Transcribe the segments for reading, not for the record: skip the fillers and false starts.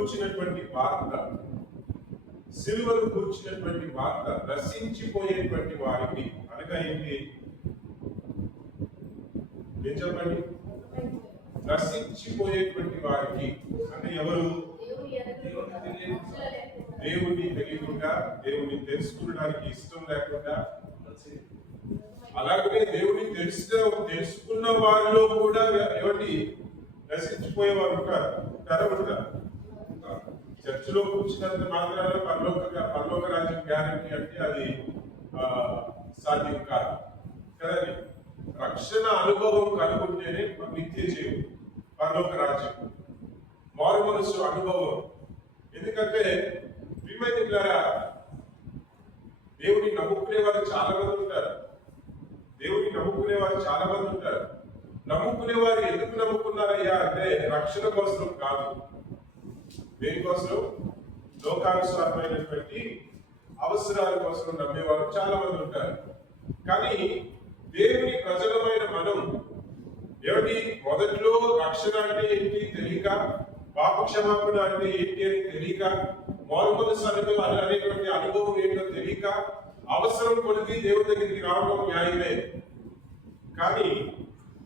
కూర్చున్నటువంటి వార్త, సిలువను కూర్చున్నటువంటి వార్త నశించిపోయేటువంటి వారికి అనగా ఏంటి? ఏం చెప్పండి? నశించిపోయేటువంటి వారికి అంటే ఎవరు? దేవుణ్ణి తెలియకుండా, దేవుణ్ణి తెలుసుకోవడానికి ఇష్టం లేకుండా, అలాగనే దేవుణ్ణి తెలుసుకున్న వారిలో కూడా ఎవరి నశించిపోయే వారు ఉంటారు. చర్చిలో కూర్చున్నంత మాత్రాన పరలోక రాజ్యం గ్యారంటీ అంటే అది సాధ్యం కాదు కదండి. రక్షణ అనుభవం కలుగుంటేనే నిత్య జీవం, పరలోక రాజ్యం, మారు మనసు అనుభవం. ఎందుకంటే ప్రియమైనలారా, దేవుని నమ్ముకునే వారు చాలా మంది ఉంటారు. దేవుని నమ్ముకునే వారు చాలా మంది ఉంటారు. నమ్ముకునే వారు ఎందుకు నమ్ముకున్నారయ్యా అంటే రక్షణ కోసం కాదు. దేనికోసం? లోకానుసారమైనటువంటి అవసరాల కోసం నమ్మేవారు చాలా మంది ఉంటారు. కానీ దేవుని ప్రజలమైన మనం ఏమిటి? మొదట్లో రక్షణ అంటే ఏంటి తెలియక, పాప క్షమాపణ అంటే ఏంటి అని తెలియక, మారు మనసు అనేటువంటి అనుభవం ఏంటో తెలియక, అవసరం కొలిది దేవుని దగ్గరికి రావడం న్యాయమే. కానీ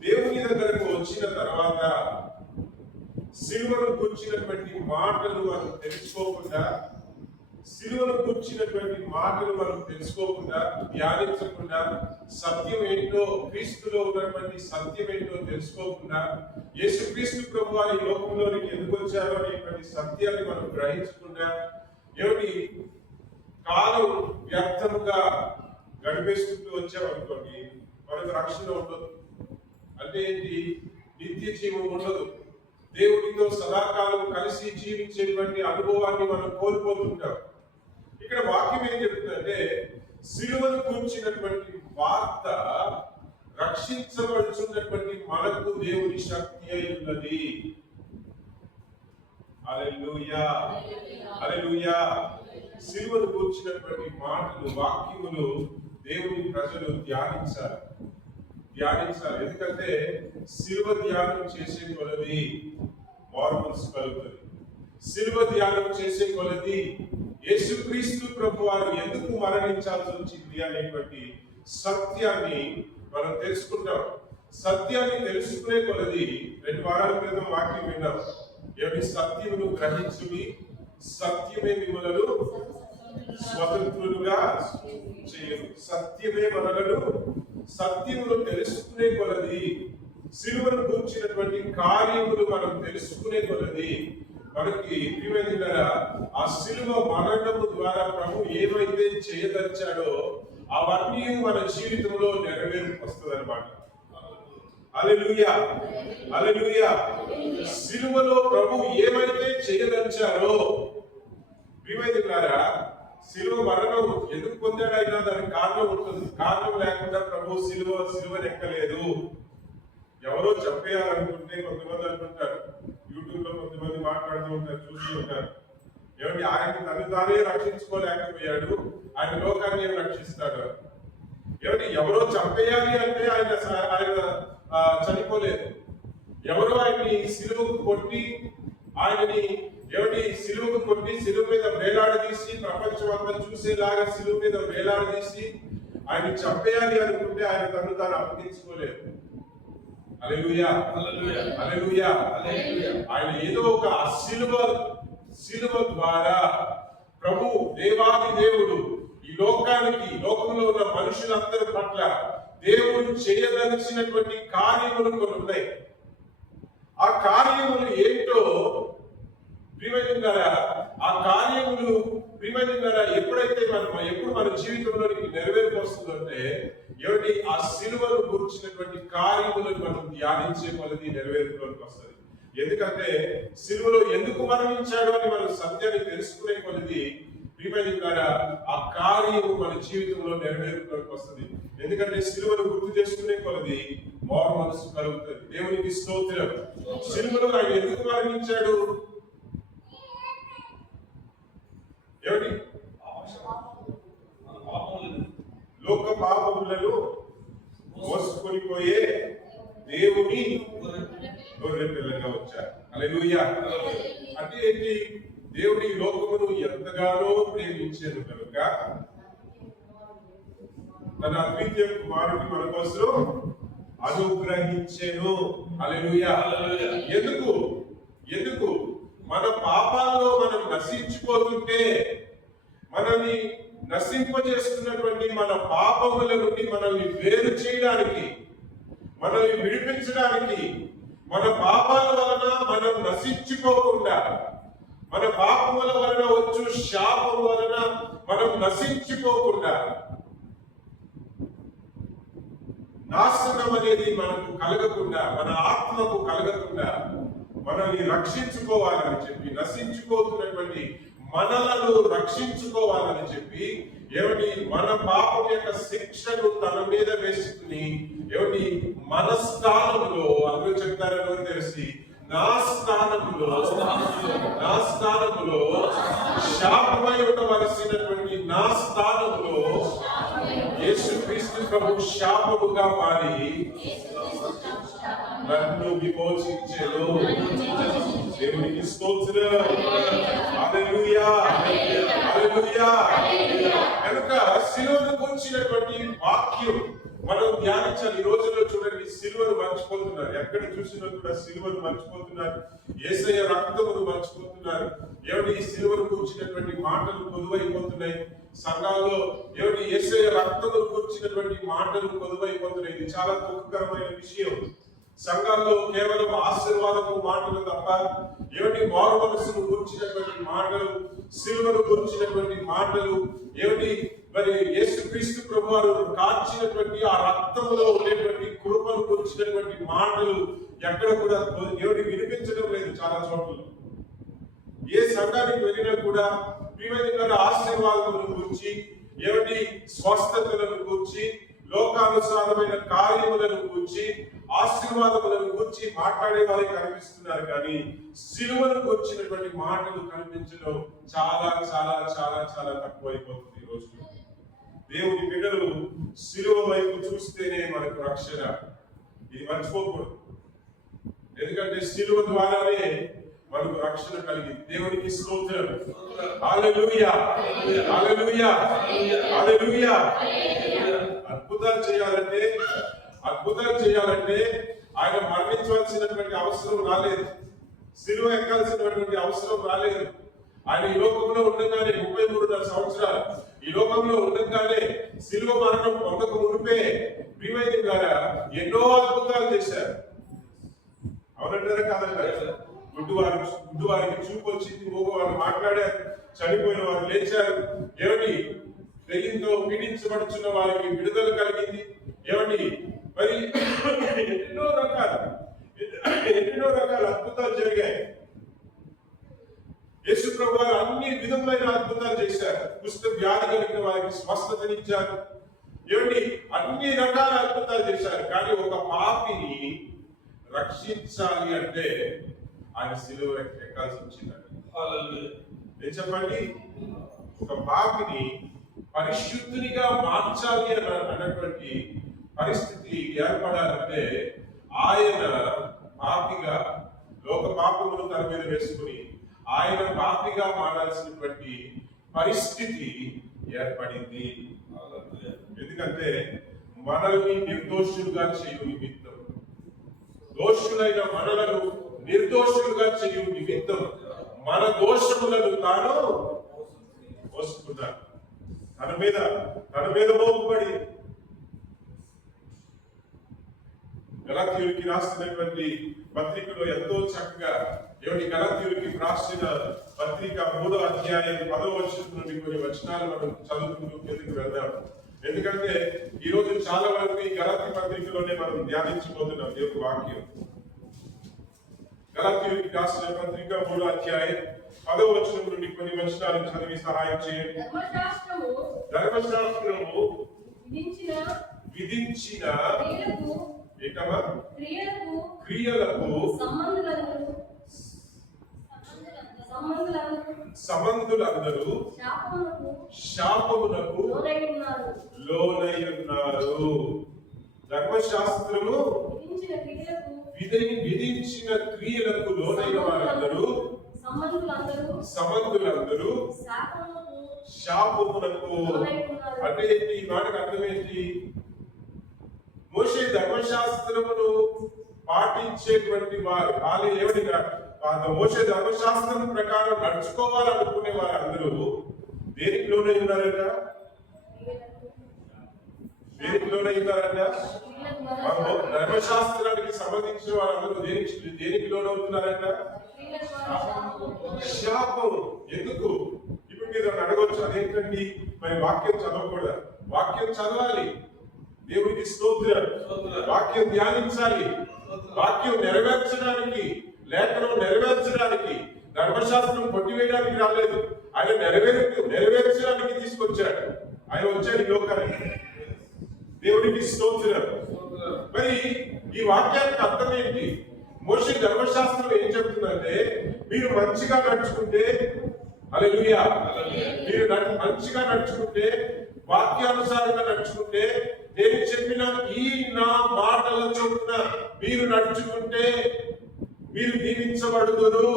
దేవుని దగ్గరకు వచ్చిన తర్వాత సిలువను కూర్చున్నటువంటి మాటలు మనం తెలుసుకోకుండా, ధ్యానించకుండా, సత్యం ఏంటో, క్రీస్తులో ఉన్నటువంటి సత్యం ఏంటో తెలుసుకోకుండా, యేసుక్రీస్తు ప్రభు వారి లోకంలోనికి ఎందుకు వచ్చారో అనేటువంటి సత్యాన్ని మనం గ్రహించకుండా ఏమిటి కాలం వ్యర్థంగా గడిపేసుకుంటూ వచ్చామనుకోండి, మనకు రక్షణ ఉండదు. అంటే ఏంటి? నిత్య జీవం ఉండదు. దేవుడితో సదాకాలం కలిసి జీవించేటువంటి అనుభవాన్ని మనం కోల్పోతుంటాం. ఇక్కడ వాక్యం ఏం చెప్తుందంటే, సిలువను కూర్చున్నటువంటి వార్త రక్షించబడుతున్నటువంటి మనకు దేవుని శక్తి అయి ఉన్నది. హల్లెలూయా, హల్లెలూయా. సిలువను కూర్చున్నటువంటి మాటలు, వాక్యములు దేవుని ప్రజలు ధ్యానించాలి. ఎందుకంటే సిలువ ధ్యానం చేసే కొలది మారు మనసు కలుగుతుంది. సిలువ ధ్యానం చేసే కొలది యేసుక్రీస్తు ప్రభు వారు ఎందుకు మరణించాల్సి వచ్చింది అనేటువంటి సత్యాన్ని మనం తెలుసుకుంటాం. సత్యాన్ని తెలుసుకునే కొలది 2 వారాల క్రితం వాక్యం విన్నాం. ఏమిటి? సత్యమును గ్రహించుడి, సత్యమే మిమ్మలను స్వతంత్రులుగా చేయదు. సత్యమే మనలను, సత్యమును తెలుసుకునే కొలది, సిలువను కూర్చున్నటువంటి కార్యములు మనం తెలుసుకునే కొలది మనకి ప్రియమైనలారా, ఆ సిలువ మరణము ద్వారా ప్రభు ఏమైతే చేయదలిచాడో అవన్నీ మన జీవితంలో నెరవేర్పు వస్తుంది అన్నమాట. హల్లెలూయా, హల్లెలూయా. సిలువలో ప్రభు ఏమైతే చేయదలిచారో, ప్రియమైనలారా, సిలువ మరణం ఎందుకు పొందాడు అయినా దానికి కారణం ఉంటుంది. కారణం లేకుండా ప్రభు సిలువను ఎక్కలేదు. ఎవరో చెప్పేయాలనుకుంటే కొంతమంది అనుకుంటారు, యూట్యూబ్ లో కొంతమంది మాట్లాడుతూ ఉంటారు, చూస్తూ ఉంటారు. ఏమంటే ఆయన తను తానే రక్షించుకోలేకపోయాడు, ఆయన లోకాన్ని ఏం రక్షిస్తాడు? ఏమంటే ఎవరో చంపేయాలి అంటే ఆయన చనిపోలేదు. ఎవరో ఆయన్ని సిలువకు కొట్టి, ఆయనని ఏమిటి సిలువకు కొట్టి సిలువ మీద వేలాడదీసి, ప్రపంచం అంతా చూసేలాగా సిలువ మీద వేలాడదీసి ఆయన చంపేయాలి అనుకుంటే ఆయన తను తాను అప్పగించుకోలేదు. హల్లెలూయా, హల్లెలూయా. ఆయన ఏదో ఒక సిలువ ద్వారా ప్రభు దేవాది దేవుడు ఈ లోకంలో ఉన్న మనుషులందరి పట్ల దేవుడు చేయదలిచినటువంటి కార్యములు కొన్ని ఉన్నాయి. ఆ కార్యములు ఏంటో ప్రియమైనలారా, ఆ కార్యములు ప్రియమైనలారా ఎప్పుడు మన జీవితంలోనికి నెరవేర్పు వస్తుందంటే ఏమిటి? ఆ సిలువను గురించినటువంటి కార్యములను మనం ధ్యానించే కొలది నెరవేర్పులోకి వస్తుంది. ఎందుకంటే సిలువలో ఎందుకు మరణించాడు అని మనం సత్యాన్ని తెలుసుకునే కొలది ప్రియమైనలారా ఆ కార్యము మన జీవితంలో నెరవేర్పులోకి వస్తుంది. ఎందుకంటే సిలువను గుర్తు చేసుకునే కొలది మారు మనసు కలుగుతుంది. దేవునికి స్తోత్రం. సిలువలో ఆయన ఎందుకు మరణించాడు? ఏమిటి? లోక పాపములను మోసుకొని పోయే దేవుని గొర్రె పిల్లగా వచ్చారు. హల్లెలూయా. అంటే ఏంటి? దేవుడు ఈ లోకమును ఎంతగానో ప్రేమించాడు కనుక తన అద్వితీయ కుమారుని మన కోసం అనుగ్రహించెను. హల్లెలూయా. ఎందుకు? ఎందుకు? మన పాపాల్లో మనం నశించిపోతుంటే మనల్ని నశింపజేస్తున్నటువంటి మన పాపముల నుండి మనల్ని వేరు చేయడానికి, మనల్ని విడిపించడానికి, మన పాపాల వలన మనం నశించిపోకుండా, మన పాపముల వలన వచ్చు శాపం వలన మనం నశించిపోకుండా, నాశనం అనేది మనకు కలగకుండా, మన ఆత్మకు కలగకుండా మనల్ని రక్షించుకోవాలని చెప్పి, నశించిపోతున్నటువంటి మనలను రక్షించుకోవాలని చెప్పి ఏమిటి మన పాపం యొక్క శిక్షను తన మీద వేసుకుని ఏమిటి మన స్థానంలో, అందరూ చెప్తారని తెలిసి నా స్థానంలో శాపమై ఉండవలసినటువంటి నా స్థానంలో యేసుక్రీస్తు ప్రభు శాపముగా మారి నన్ను విమోచించెను. దేవునికి స్తోత్రం. హల్లెలూయా. హల్లెలూయా. కనుక సిలువను గురించినటువంటి వాక్యం మనం ధ్యానించాలి. ఈ రోజుల్లో చూడండి, సిలువను మర్చిపోతున్నారు. ఎక్కడ చూసినా కూడా సిలువను మర్చిపోతున్నారు. యేసయ్య రక్తమును మర్చిపోతున్నారు. ఏమిటి? ఈ సిలువను కూర్చున్నటువంటి మాటలు పొదువైపోతున్నాయి సంఘాల్లో. ఏమిటి? యేసయ్య రక్తమును కూర్చున్నటువంటి మాటలు పొదువైపోతున్నాయి. ఇది చాలా దుఃఖకరమైన విషయం. సంఘాల్లో కేవలం ఆశీర్వాదము మాటలు తప్ప ఏమిటి మారు మనసును గురించినటువంటి మాటలు, సిలువను గురించినటువంటి మాటలు, ఏమిటి మరి యేసుక్రీస్తు ప్రభువారు కార్చినటువంటి ఆ రక్తములో ఉండేటువంటి కృపను గురించినటువంటి మాటలు ఎక్కడ కూడా ఏమిటి వినిపించడం లేదు. చాలా చోట్ల ఏ సంఘానికి వెళ్ళినా కూడా ప్రియమైన ఆశీర్వాదములను గురించి, ఏమిటి స్వస్థతలను గురించి, లోకానుసారమైన కార్యములను గురించి, ఆశీర్వాదములను గురించి మాట్లాడే వారికి కనిపిస్తున్నారు. కానీ సిలువను గురించినటువంటి మాటలు కనిపించడం చాలా చాలా చాలా చాలా తక్కువైపోతుంది ఈ రోజు. దేవుని బిడ్డలు సిలువ వైపు చూస్తేనే మనకు రక్షణ. ఇది మర్చిపోకూడదు. ఎందుకంటే సిలువ ద్వారానే మనకు రక్షణ కలిగింది. దేవునికి స్తోత్రం. హల్లెలూయా. హల్లెలూయా. హల్లెలూయా. అద్భుతాలు చేయాలంటే ఆయన మరణించవలసినటువంటి అవసరం రాలేదు. సిలువ ఎక్కాల్సినటువంటి అవసరం రాలేదు. ఆయన ఈ లోకంలో ఉండగానే 33.5 సంవత్సరాలు ఈ లోకంలో ఉండగానే సిలువ మరణం పొందక మునిపే ప్రియమైన గారా ఎన్నో అద్భుతాలు చేశారు. అవునంటారా కాదంటారా? గుడ్డు వారికి చూపు వచ్చింది, మూగవారు మాట్లాడారు, చనిపోయిన వారు లేచారు, ఏమిటి దెయ్యంతో పీడించబడుచున్న వారికి విడుదల కలిగింది, ఏమిటి మరి ఎన్నో రకాల అద్భుతాలు జరిగాయి. యేసు ప్రభు వారు అన్ని విధములైన అద్భుతాలు చేశారు. కుష్ఠ వ్యాధి కలిగిన వారికి స్వస్థతనిచ్చారు, ఏమిటి అన్ని రకాల అద్భుతాలు చేశారు. కానీ ఒక పాపిని రక్షించాలి అంటే ఆయన సిలువ ఎక్కాల్సి వచ్చిందండి. ఏం చెప్పండి? ఒక పాపిని పరిశుద్ధునిగా మార్చాలి అన్నటువంటి పరిస్థితి ఏర్పడాలంటే ఆయన పాపిగా లోక పాపమును తన మీద వేసుకుని ఆయన పాపిగా మారాల్సినటువంటి పరిస్థితి ఏర్పడింది. ఎందుకంటే మనల్ని నిర్దోషులుగా చేయు నిమిత్తం, దోషులైన మనలను నిర్దోషులుగా చేయు నిమిత్తం మన దోషములను తాను మోసుకున్నాడు. తన మీద మోపబడి గలాతీయులకి రాసినటువంటి పత్రికలో ఎంతో చక్కగా ఏమిటి గలాతీయులకి రాసిన పత్రిక 3వ అధ్యాయం 10వ వచనం నుండి కొన్ని వచనాలు మనం చదువుకుంటూ ఎందుకు వెళ్దాం. ఎందుకంటే ఈ రోజు చాలా వరకు ఈ గలాతీ పత్రికలోనే మనం ధ్యానించబోతున్నాం దేవుని వాక్యం. గలాతీయులకి రాసిన పత్రిక 3వ అధ్యాయం 10వ వచనం నుండి కొన్ని వచనాలను చదివి సహాయం చేయండి. ధర్మశాస్త్రము విధించిన క్రియలకు సంబంధులందరూ శాపమునకు లోనై ఉన్నారు. ధర్మశాస్త్రము విధించిన సమంతులందరూ శాపమునకు. అంటే ఏంటి? ఈ మాటకు అర్థం ఏంటి? మోషే ధర్మశాస్త్రమును పాటించేటువంటి వారు వాళ్ళు ఏమని మోషే ధర్మశాస్త్రం ప్రకారం నడుచుకోవాలనుకునే వారందరూ దేనిలోనే ఉన్నారట? దేనిలోనే ఉన్నారట? ధర్మశాస్త్రానికి సంబంధించిన వారందరూ దేనిలోనే ఉన్నారట? శాపం. ఎందుకు? ఇప్పుడు మీరు అడగొచ్చు, అదేంటండి మరి వాక్యం చదవకూడదు? వాక్యం చదవాలి, దేవునికి స్తోత్రం. వాక్యం ధ్యానించాలి, వాక్యం నెరవేర్చడానికి, లేఖనం నెరవేర్చడానికి. ధర్మశాస్త్రం కొట్టివేయడానికి రాలేదు, ఆయన నెరవేర్చడానికి తీసుకొచ్చాడు. ఆయన వచ్చాడు ఈ లోకానికి. దేవునికి స్తోత్రం. మరి ఈ వాక్యానికి అర్థం ఏంటి? మోషే ధర్మశాస్త్రం ఏం చెప్తుందంటే, మీరు మంచిగా నడుచుకుంటే, హల్లెలూయా, మీరు మంచిగా నడుచుకుంటే, వాక్యానుసారంగా నడుచుకుంటే, నేను చెప్పిన ఈ నా మాటల చొప్పున మీరు నడుచుకుంటే మీరు దీవించబడుదురు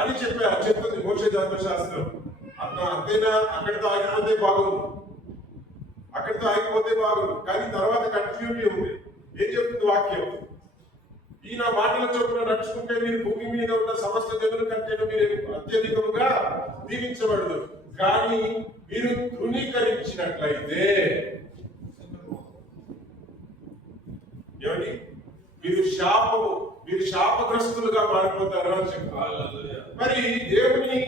అని చెప్తుంది మోషే ధర్మశాస్త్రం. అంతేనా? అక్కడితో ఆగిపోతే బాగుంది, అక్కడితో ఆగిపోతే బాగుంది. కానీ తర్వాత కంటిన్యూటీ ఉంది. ఏం చెప్తుంది వాక్యం? ఈ నా మాటల చొప్పున నడుచుకుంటే మీరు భూమి మీద ఉన్న సమస్త జనుల కంటే మీరు అత్యధికముగా దీవించబడదు. కానీ మీరు తృణీకరించినట్లయితే ఏమండి? మీరు శాపగ్రస్తులుగా మారిపోతారు అని చెప్పారు. మరి దేవుని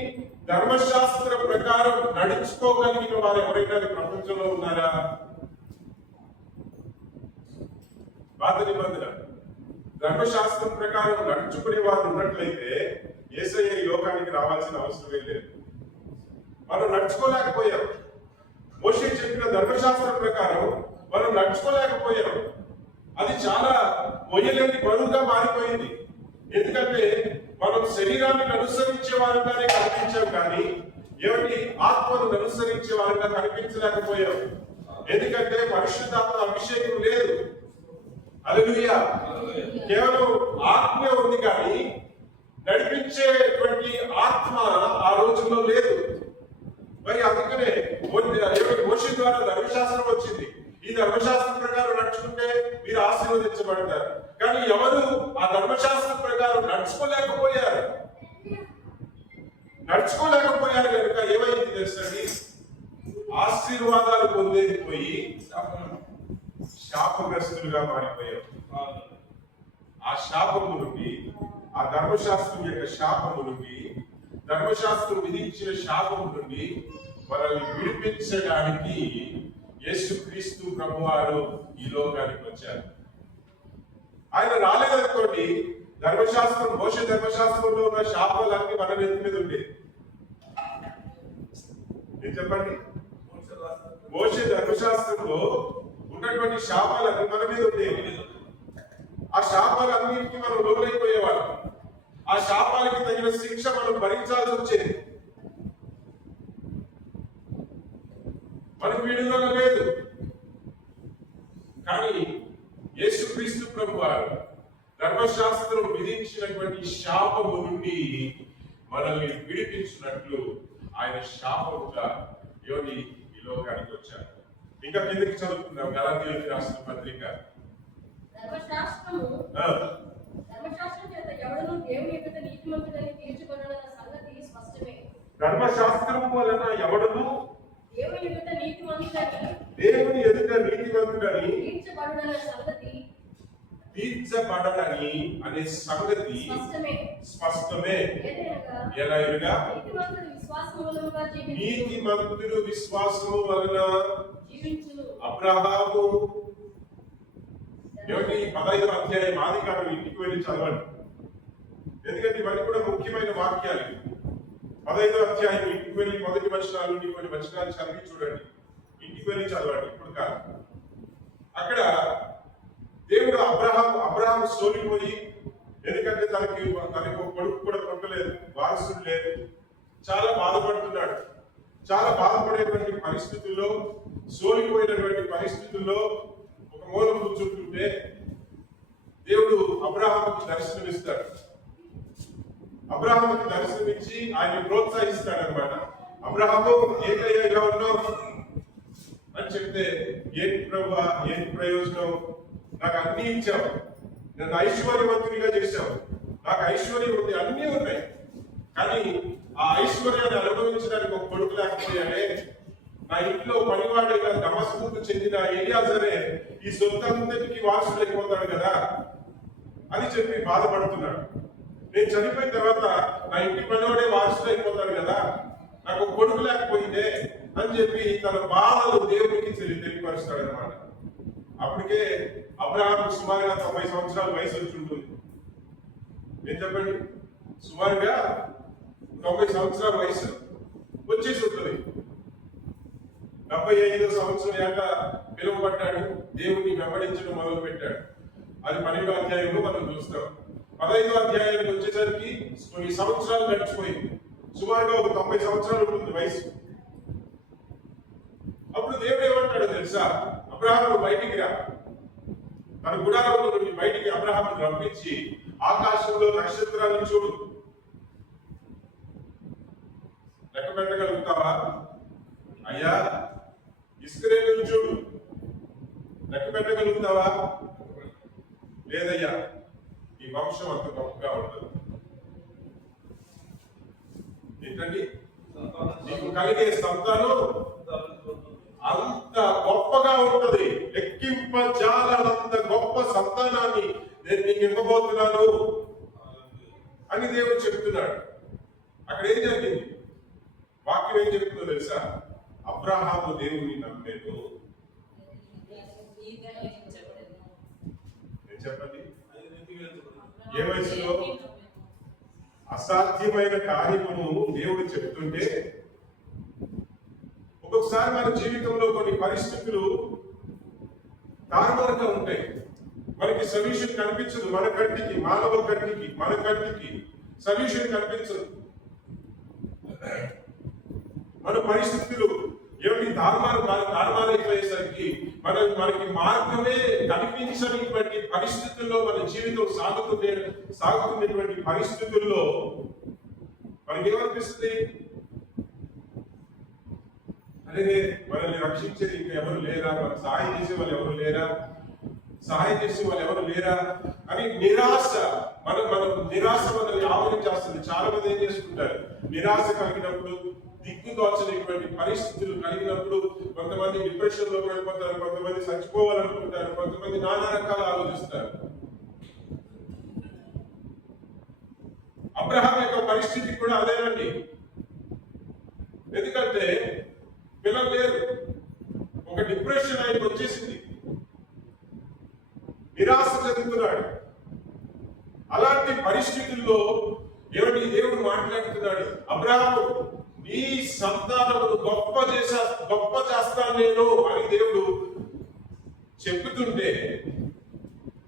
ధర్మశాస్త్ర ప్రకారం నడుచుకోగలిగిన వారు ఎవరైనా ప్రపంచంలో ఉన్నారా? పాత నిబంధన ధర్మశాస్త్రం ప్రకారం నడుచుకునే వారు ఉన్నట్లయితే యేసయ్య ఈ లోకానికి రావాల్సిన అవసరమే లేదు. మనం నడుచుకోలేకపోయాం. మోషే చెప్పిన ధర్మశాస్త్రం ప్రకారం మనం నడుచుకోలేకపోయాం. అది చాలా మొయ్యలేని బరువుగా మారిపోయింది. ఎందుకంటే మనం శరీరాన్ని అనుసరించే వారంగానే కనిపించాం, కానీ ఏమిటి ఆత్మను అనుసరించే వారంగా కనిపించలేకపోయాం. ఎందుకంటే పరిశుద్ధాత్మ అభిషేకం లేదు. హల్లెలూయా. కేవలం ఆత్మ ఉంది, కానీ నడిపించేటువంటి ఆత్మ ఆ రోజుల్లో లేదు. మరి అందుకనే మోషే ద్వారా ధర్మశాస్త్రం వచ్చింది. ఈ ధర్మశాస్త్రం ప్రకారం నడుచుకుంటే మీరు ఆశీర్వదించబడతారు. కానీ ఎవరు ఆ ధర్మశాస్త్రం ప్రకారం నడుచుకోలేకపోయారు కనుక ఏమైంది తెలుసండి? ఆశీర్వాదాలు పొందేది పోయి శాపగ్రస్తులుగా మారిపోయారు. ఆ శాపము నుండి, ఆ ధర్మశాస్త్రం యొక్క శాపము నుండి, ధర్మశాస్త్రం విధించిన శాపము నుండి మనల్ని విడిపించడానికి యేసుక్రీస్తు ప్రభువారు ఈ లోకానికి వచ్చారు. ఆయన రాలేదనుకోండి, ధర్మశాస్త్రం మోషే ధర్మశాస్త్రంలో ఉన్న శాపాలన్నీ మన నెత్తి మీద ఉండేది. ఏం చెప్పండి? మోషే ధర్మశాస్త్రంలో ఉన్నటువంటి శాపాలన్నీ మన మీద ఉండేవి. ఆ శాపాలన్నింటికి మనం లోనైపోయేవాళ్ళం. ఆ శాపాలకి తగిన శిక్ష మనం భరించాల్సి వచ్చేది. మనకు విడుదల లేదు. కానీ యేసుక్రీస్తు ప్రభువారు ధర్మశాస్త్రం విధించినటువంటి శాపము నుండి మనల్ని విడిపించినట్లు ఆయన శాపముగా ఈ లోకానికి వచ్చారు. ఇంకా కిందకి చదువుకుందాం. గలాతీయులకు రాసిన పత్రిక. ధర్మశాస్త్రం వలన ఎవడును దేవుని ఎదుట నీతిమంతుడని తీర్చబడని అనే సంగతి స్పష్టమే. ఎలాగా? నీతిమంతుడు విశ్వాసము వలన అబ్రహాము. 15వ అధ్యాయం ఆదికాండం ఇంటికి వెళ్ళి చదవండి, ఎందుకంటే ఇవన్నీ కూడా ముఖ్యమైన వాక్యాలు. 15వ అధ్యాయం ఇంటికి వెళ్ళి మొదటి వచనాలు కొన్ని వచనాలు చదివి చూడండి. ఇంటికి వెళ్ళి చదవండి, ఇప్పుడు కాదు. అక్కడ దేవుడు అబ్రహాము సోలిపోయి, ఎందుకంటే తనకు కొడుకు కూడా పుట్టలేదు, వారసుడు లేదు, చాలా బాధపడుతున్నాడు. చాలా బాధపడేటువంటి పరిస్థితుల్లో, సోలిపోయినటువంటి పరిస్థితుల్లో ఒక మూల కూర్చుంటుంటే దేవుడు అబ్రహాముకి దర్శనమిస్తాడు. అబ్రహాముకి దర్శనమిచ్చి ఆయన ప్రోత్సహిస్తాడనమాట. అబ్రహాము ఏంటయ్యా ఇలా ఉన్నావు అని చెప్తే, ఏంటి ప్రభువా, ఏంటి ప్రయోజనం, నాకు అన్ని ఇచ్చావు, నన్ను ఐశ్వర్యవంతునిగా చేశావు, నాకు ఐశ్వర్యం ఉంది, అన్నీ ఉన్నాయి, కానీ ఆ ఐశ్వర్యాన్ని అనుభవించడానికి ఒక కొడుకు లేకపోయానే, నా ఇంట్లో పనివాడైన దమస్కుకు చెందిన ఎలియాజరే ఈ సొంతంతటికి వారసుడైపోతాడు కదా అని చెప్పి బాధపడుతున్నాడు. నేను చనిపోయిన తర్వాత నా ఇంటి పనివాడే వారసుడైపోతాడు కదా, నాకు ఒక కొడుకు లేకపోయిందే అని చెప్పి తన బాధలు దేవునికి తెలియపరుస్తాడు అనమాట. అప్పటికే అబ్రహాం సుమారుగా 90 సంవత్సరాల వయసు వచ్చి ఉంటుంది. ఏం చెప్పండి, సుమారుగా 90 సంవత్సరాల వయసు వచ్చేసి ఉంటుంది. 75వ సంవత్సరం ఏట పిలువబడ్డాడు, దేవుణ్ణి వెంబడించడం మొదలు పెట్టాడు. అది 12వ అధ్యాయంలో మనం చూస్తాం. 15వ అధ్యాయానికి వచ్చేసరికి కొన్ని సంవత్సరాలు గడిచిపోయింది. సుమారుగా ఒక 90 సంవత్సరాలు ఉంటుంది వయసు. అప్పుడు దేవుడు ఏమంటాడో తెలుసా, అబ్రహాము బయటికి రా. తన గుడారంలో నుండి బయటికి అబ్రహాము రప్పించి, ఆకాశంలో నక్షత్రాలను చూడు, లెక్క పెట్టగలుగుతావా? అయ్యా, ఇస్రాయేలును చూడు, లెక్క పెట్టగలుగుతావా? లేదయ్యా, ఈ వంశం అంత గొప్పగా ఉండదు. ఏంటండి, నీకు కలిగే సంతానం అంత గొప్పగా ఉంటది, లెక్కింపజాలనంత గొప్ప సంతానాన్ని నేను నీకు ఇవ్వబోతున్నాను అని దేవుడు చెప్తున్నాడు. అక్కడ ఏం జరిగింది? వాక్యం ఏం చెప్తుందో తెలుసా? అబ్రహాము దేవుని నమ్మలేదు. చెప్పండి, ఏ వయసులో అసాధ్యమైన కార్యమును దేవుడు చెప్తుంటే, ఒక్కొక్కసారి మన జీవితంలో కొన్ని పరిస్థితులు తారుమారుగా ఉంటాయి. మనకి సొల్యూషన్ కనిపించదు, మన కంటికి, మానవ కంటికి, మన కంటికి సొల్యూషన్ కనిపించదు. మన పరిస్థితులు ఏమిటి తారుమారైపోయేసరికి మనకి మార్గమే కనిపించనిటువంటి పరిస్థితుల్లో మన జీవితం సాగుతున్నటువంటి పరిస్థితుల్లో మనకి ఏమనిపిస్తుంది? అదే, మనల్ని రక్షించేది ఇంకా ఎవరు లేరా, మనకు సహాయం చేసే వాళ్ళు ఎవరు లేరా, సహాయం చేసే వాళ్ళు ఎవరు లేరా అని నిరాశ, నిరాశ మనల్ని ఆవరించేస్తుంది. చాలా మంది ఏం చేసుకుంటారు, నిరాశ కలిగినప్పుడు, దిక్కుదోచలేటువంటి పరిస్థితులు కలిగినప్పుడు కొంతమంది డిప్రెషన్ లోకి వెళ్ళిపోతారు, కొంతమంది చచ్చిపోవాలనుకుంటారు, కొంతమంది నానా రకాలు ఆలోచిస్తారు. అబ్రహాం యొక్క పరిస్థితి కూడా అదేనండి. ఎందుకంటే పిల్లలు లేరు, ఒక డిప్రెషన్ ఆయనకు వచ్చేసింది, నిరాశ చెందుతున్నాడు. అలాంటి పరిస్థితుల్లో దేవుడు మాట్లాడుతున్నాడు, అబ్రహాము నీ సంతానమును గొప్ప చేస్తాను నేను అని దేవుడు చెబుతుంటే,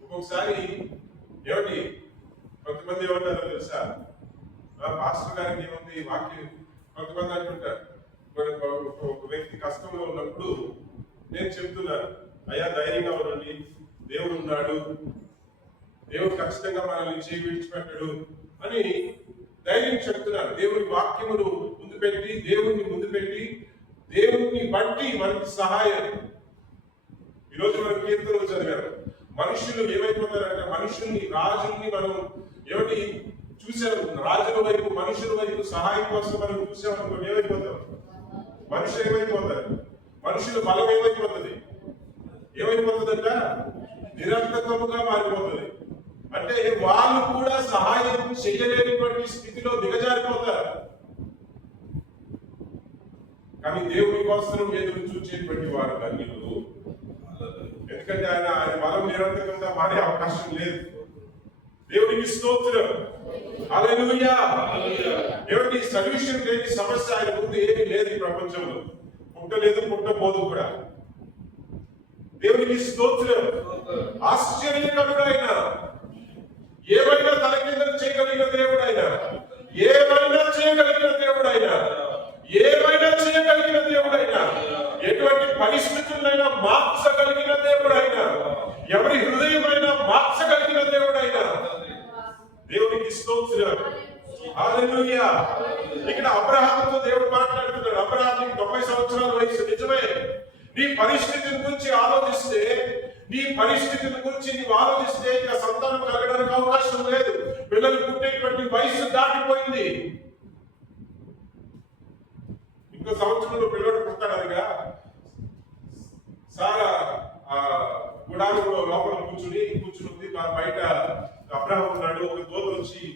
ఒక్కొక్కసారి కొంతమంది ఏమంటారో తెలుసా, పాస్టర్ గారికి ఏముంది వాక్యం, కొంతమంది అంటుంటారు, ఒక వ్యక్తి కష్టంలో ఉన్నప్పుడు నేను చెప్తున్నాను, అయ్యా ధైర్యంగా ఉండండి, దేవుడు ఉన్నాడు, దేవుడు ఖచ్చితంగా మనల్ని చేయి విడిచిపెట్టడు అని ధైర్యం చెప్తున్నాను. దేవుని వాక్యమును ముందు పెట్టి, దేవుణ్ణి ముందు పెట్టి, దేవుణ్ణి బట్టి మనకి సహాయం. ఈరోజు మనం కీర్తనలు చదివారు. మనుషులు ఏమైపోతారంటే, మనుషుల్ని, రాజుల్ని మనం చూసాం, రాజుల వైపు, మనుషుల వైపు సహాయం కోసం మనం చూసామనుకో, ఏమైపోతాం? మనుషులు ఏమైపోతారు? మనుషుల బలం ఏమైపోతుందంట? నిరర్థకముగా మారిపోతుంది. అంటే వాళ్ళు కూడా సహాయం చేయలేనటువంటి స్థితిలో దిగజారిపోతారు. కానీ దేవుని కోసం ఎదురు చూచేటువంటి వారు ధన్యులు. ఎందుకంటే ఆయన బలం నిరర్థకంగా మారే అవకాశం లేదు. దేవునికి స్తోత్రం, హల్లెలూయా. దేవుడి సొల్యూషన్ లేని సమస్య ఆయన ముందు ఏమీ లేదు ఈ ప్రపంచంలో, పుట్టలేదు, పుట్టబోదు కూడా. దేవునికి స్తోత్రం. ఆశ్చర్యకరుడైన, ఏమైనా తలకిందలు చేయగలిగిన దేవుడైనా, ఏమైనా చేయగలిగిన దేవుడైనా, ఏమైనా చేయగలిగిన దేవుడైనా, ఎటువంటి పరిస్థితులైనా మార్చగలిగిన దేవుడైనా, ఎవరి హృదయమైనా మార్చగలిగిన దేవుడైనా, దేవునికి స్తోత్రం. హల్లెలూయా. ఇక్కడ అబ్రహాముతో దేవుడు మాట్లాడుతున్నాడు. అబ్రహాము 90 సంవత్సరాల వయసు, నిజమే. నీ పరిస్థితిని గురించి ఆలోచిస్తే, నీవు ఆలోచిస్తే ఇక సంతానం కలగడానికి అవకాశం లేదు. పిల్లలు పుట్టేటువంటి వయసు దాటిపోయింది. ఇంకో సంవత్సరంలో పిల్లడు పుట్టాడనగా సారా గుడారంలో లోపల కూర్చుని ఉంది. బయట అబ్రహాము ఉన్నాడు. ఒక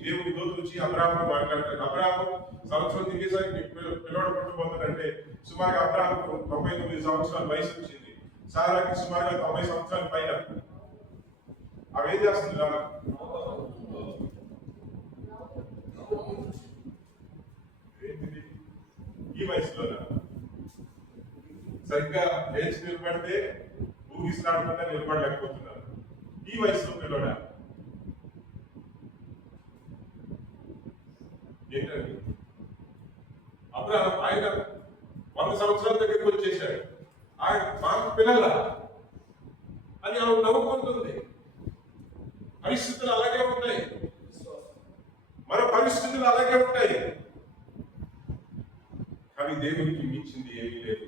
దేవుని దూత వచ్చి అబ్రహాముతో మాట్లాడతాడు. అబ్రహాము సంవత్సరం దిగేసరికి పిల్లడు పుట్టబోతాడంటే సుమారుగా అబ్రహాము 99 సంవత్సరాల వయసు వచ్చింది. సారాకి సుమారుగా 90 సంవత్సరాల పైన. అవేం చేస్తుంది రానా? ఈ వయసులోనా సరిగ్గా లేచి నిలబడితే ఊగిస్తాడుకుంటే నిలబడలేకపోతున్నారు. ఈ వయసులో పిల్లడా ఏంటండి? అబ్రహాం ఆయన 100 సంవత్సరాల దగ్గరికి వచ్చేసాడు. ఆయన మాకు పిల్లల అని ఆమె నవ్వుకుంటుంది. పరిస్థితులు అలాగే ఉంటాయి, మన పరిస్థితులు అలాగే ఉంటాయి. కానీ దేవునికి మించింది ఏమీ లేదు.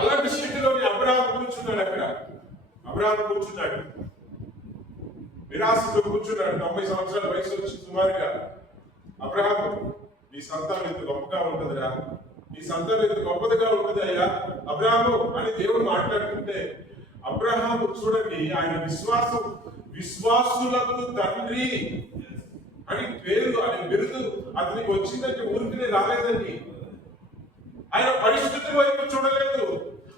అలాంటి స్థితిలోని అబ్రహాము కూర్చున్నాడు. అబ్రహాము కూర్చున్నాడు, నిరాశతో కూర్చున్నాడు. 90 సంవత్సరాల వయసు వచ్చి సుమారుగా. అబ్రహాము, నీ సంతానం ఎంత గొప్పగా ఉంటుందిరా, నీ సంతానం ఎంత గొప్పదిగా ఉంటుంది అయ్యా అబ్రహాము అని దేవుడు మాట్లాడుతుంటే, అబ్రహాము చూడండి, ఆయన విశ్వాసులకు తండ్రి అని పేరు, ఆయన బిరుదు అతనికి వచ్చిందంటే ఊరికినే రాలేదండి. ఆయన పరిస్థితుల వైపు చూడలేదు,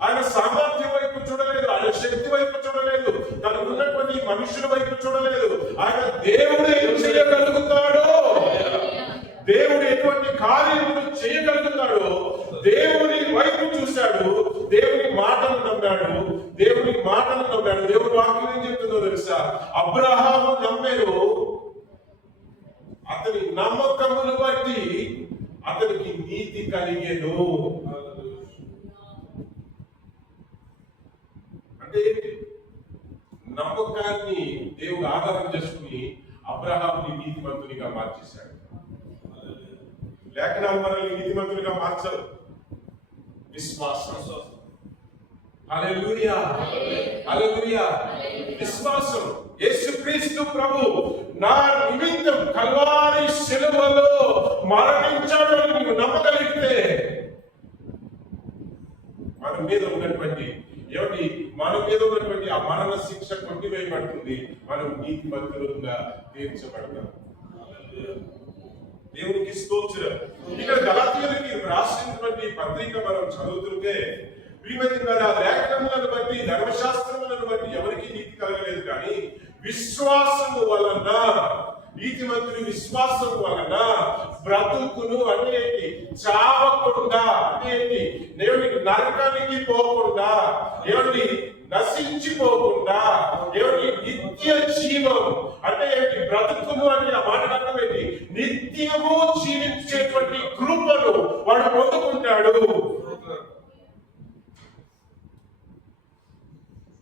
ఆయన సామర్థ్యం వైపు చూడలేదు, ఆయన శక్తి వైపు చూడలేదు, తనకు ఉన్నటువంటి మనుషుల వైపు చూడలేదు. ఆయన దేవుడు ఏం చేయగలుగుతాడో, దేవుడు ఎటువంటి కార్యములు చేయగలుగుతాడో దేవుని వైపు చూశాడు. దేవుని మాటలు నమ్మాడు. దేవుడి వాక్యం ఏం చెప్తుందో తెలుసా? అబ్రహాము నమ్మాడు. అతని నమ్మకమును బట్టి అతనికి నీతి కలిగేను. అంటే నమ్మకాన్ని దేవుడు ఆధారం చేసుకుని అబ్రహాముని నీతిమంతునిగా మార్చేశాడు. లేఖనాలు మనల్ని నీతిమంతునిగా మార్చరు. విశ్వాసం. హల్లెలూయా, హల్లెలూయా. విశ్వాసం. యేసుక్రీస్తు ప్రభు నా నిమిత్తం కల్వారి శిలువలో మరణించాడు అని నీవు నమ్మగలిగితే మన మీద ఉన్నటువంటి ఆ మరణ శిక్ష కొట్టివేయబడుతుంది. మనం నీతిమంతులుగా తీర్చబడతాం. దేవునికి స్తోత్రం. ఇక్కడ గలాతీయులకి రాసినటువంటి పత్రిక మనం చదువుతుంటే, ప్రియమైన లేఖనములను బట్టి, ధర్మశాస్త్రములను బట్టి ఎవరికి నీతి కలగలేదు, కానీ విశ్వాసము వలన, నీతిమంతుని విశ్వాసం వలన బ్రతుకును అంటే చావకుండా, అంటే దేవుని నరకానికి పోకుండా, దేవుని నశించిపోకుండా, దేవుని నిత్య జీవం అంటే బ్రతుకును అంటే ఆ మాట అర్థం ఏంటి? నిత్యము జీవించేటువంటి కృపను వాడు పొందుకుంటాడు.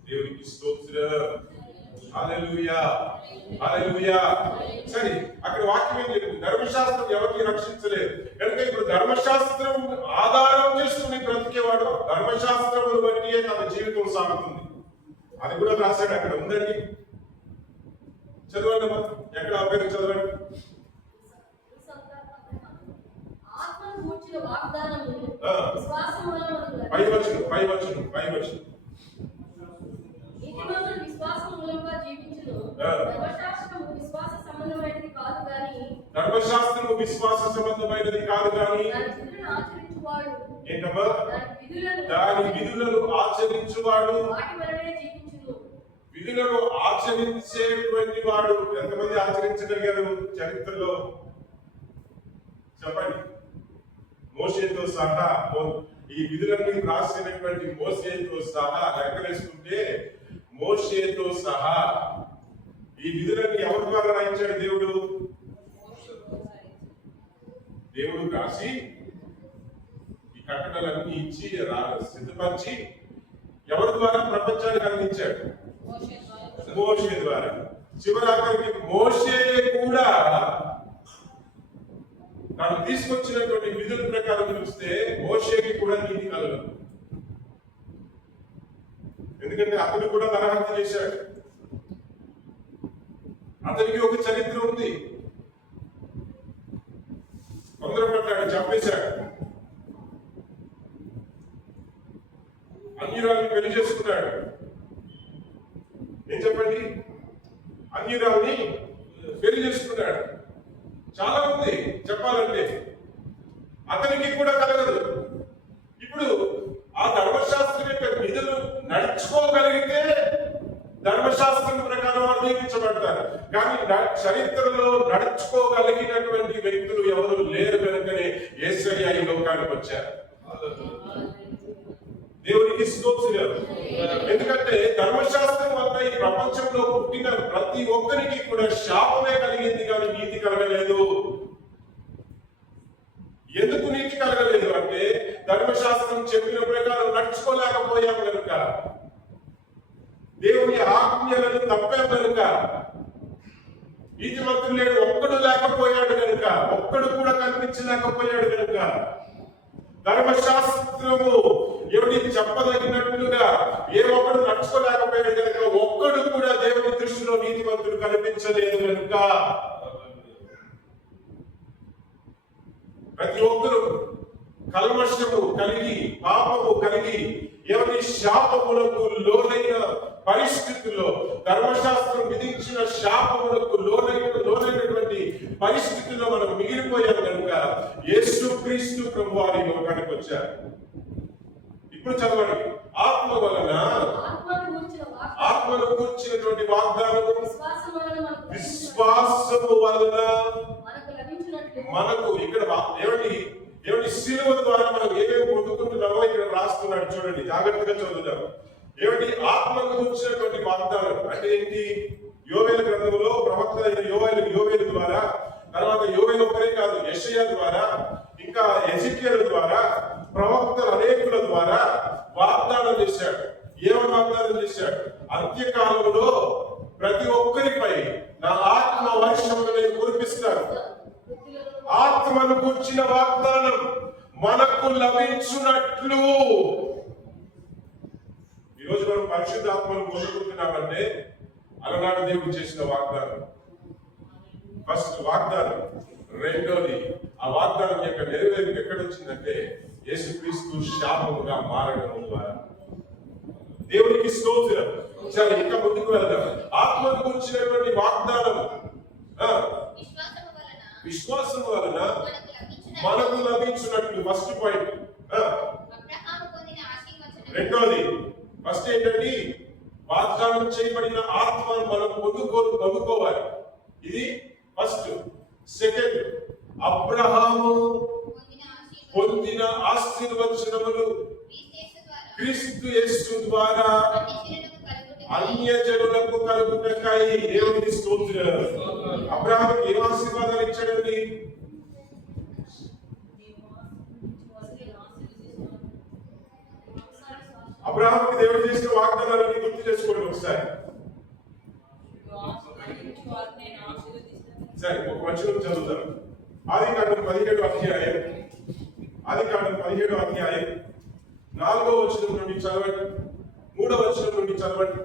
దేవునికి స్తోత్రం. హల్లెలూయా, హల్లెలూయా. సరే, అక్కడ వాక్యం ఏం చెప్తుంది? ధర్మశాస్త్రం ఎవరికి రక్షించలేదు కనుక ఇప్పుడు ధర్మశాస్త్రం ఆధారం చేసుకుని బ్రతికేవాడు ధర్మశాస్త్రమును బట్టి తన జీవితం సాగుతుంది. అది కూడా రాశాడు, అక్కడ ఉందండి. చదవండి, ఎక్కడ అభ్యర్థి చదవండి. పై వచనం ధర్మశాస్త్రము విశ్వాస సంబంధమైనది కాదు కానీ ఏంటమ్మా? దాని విధులను ఆచరించువాడు. విధులను ఆచరించేటువంటి వాడు ఎంతమంది ఆచరించగలిగారు చరిత్రలో చెప్పండి? మోషేతో సహా, ఈ విధులన్నీ రాసినటువంటి మోషేతో సహా లెక్కలేసుకుంటే, మోషేతో సహా ఈ విధులన్నీ ఎవరి ద్వారా రాయించాడు? దేవుడు రాసి ఈ కట్టడలన్నీ ఇచ్చి సిద్ధపరిచి ఎవరి ద్వారా ప్రపంచానికి అందించాడు? మోషే ద్వారా. చివరాఖరికి మోషే కూడా తాను తీసుకొచ్చినటువంటి విధుల ప్రకారం చూస్తే మోషేకి కూడా నీతి కలదు. ఎందుకంటే అతను కూడా నరహత్య చేశాడు. అతనికి ఒక చరిత్ర ఉంది. తొందరపడ్డాడు, చంపేశాడు. అన్యురాల్ని పెళ్లి చేసుకున్నాడు. ఏం చెప్పండి? అన్యురాల్ని పెళ్లి చేసుకున్నాడు. చాలా ఉంది చెప్పాలంటే. అతనికి కూడా కలగదు. ఇప్పుడు ఆ ధర్మశాస్త్రం యొక్క విధులు నడుచుకోగలిగితే ధర్మశాస్త్రం ప్రకారం దీవించబడతారు. కానీ చరిత్రలో నడుచుకోగలిగినటువంటి వ్యక్తులు ఎవరు లేరు కనుకనే యేసయ్య ఈ లోకానికి వచ్చారు. దేవునికి స్తోత్రం. ఎందుకంటే ధర్మశాస్త్రం వల్ల ఈ ప్రపంచంలో పుట్టిన ప్రతి ఒక్కరికి కూడా శాపమే కలిగింది, కానీ నీతి కలగలేదు. ఎందుకు నీతి కలగలేదు అంటే ధర్మశాస్త్రం చెప్పిన ప్రకారం నడుచుకోలేకపోయాం కనుక, దేవుని ఆజ్ఞలను తప్పాం కనుక, నీతిమంతుడు లేడు, ఒక్కడు లేకపోయాడు కనుక, ఒక్కడు కూడా కనిపించలేకపోయాడు కనుక, ధర్మశాస్త్రము ఎవరికి చెప్పదగినట్లుగా ఏ ఒక్కడు నడుచుకోలేకపోయాడు కనుక, ఒక్కడు కూడా దేవుని దృష్టిలో నీతిమంతుడు కనిపించలేదు కనుక ప్రతి ఒక్కరు కల్మషము కలిగి పాపము కలిగి ఎవరి శాపములకు లోనైన పరిస్థితుల్లో, ధర్మశాస్త్రం విధించిన శాపములకు లోనైనటువంటి పరిస్థితుల్లో మనం మిగిలిపోయాం కనుక యేసుక్రీస్తు ప్రభువు వారి లోకానికి వచ్చారు. ఇప్పుడు చదవండి. ఆత్మను కూర్చినటువంటి వాగ్దానం విశ్వాసము వలన మనకు, ఇక్కడ ఏమిటి శిలువ ద్వారా మనం ఏమేమి పొందుకుంటున్నామో ఇక్కడ రాస్తున్నాడు. చూడండి, జాగ్రత్తగా చదువుతాం. ఏమిటి? ఆత్మను కూర్చినటువంటి వాగ్దానం అంటే ఏంటి? యోవేలు గ్రంథంలో ప్రవక్త అయిన యోవేలు ద్వారా, తర్వాత యోవేలు ఒక్కరే కాదు, యెషయా ద్వారా, ఇంకా ఎజికియేలు ద్వారా, ప్రవక్తలు అనేకుల ద్వారా వాగ్దానం చేశాడు. ఏమని వాగ్దానం చేశాడు? అంత్యకాలంలో ప్రతి ఒక్కరిపై నా ఆత్మ వర్షమును నేను కురిపిస్తాను. ఆత్మను కూర్చిన వాగ్దానం మనకు లభించున్నట్లు. ఈరోజు మనం పరిశుద్ధాత్మను పొందుకుంటున్నామంటే అలనాడు దేవుడు చేసిన వాగ్దానం. ఫస్ట్ వాగ్దానం. రెండోది, ఆ వాగ్దానం యొక్క నెరవేర్పు ఎక్కడ వచ్చిందంటే యేసుక్రీస్తు శాపముగా మారడం ద్వారా. దేవునికి స్తోత్రం. సరే, ఇంకా ముందుకు వెళ్దాం. ఆత్మను కూర్చినటువంటి వాగ్దానం విశ్వాసం వలన మనకు లభించినట్లు. First point. రెండోది, ఫస్ట్ ఏంటండి? వాగ్దానం చేయబడిన ఆత్మను మనం పొందుకోవాలి. ఇది ఫస్ట్. సెకండ్, అబ్రహాము పొందిన ఆశీర్వచనములు క్రీస్తు యేసు ద్వారా అన్యజనులకు కలుగుటకై. దేవునికి స్తోత్రం. అబ్రహాముకి ఏం ఆశీర్వాదాలు ఇచ్చాడండి? అబ్రహాముకి దేవుడు చేసిన వాగ్దానాన్ని గుర్తు చేసుకోండి ఒకసారి. సరే, ఒక వచనం చదువుతాను. ఆదికాండం 17వ అధ్యాయం, 4వ వచనం నుండి చదవండి, 3వ వచనం నుండి చదవండి.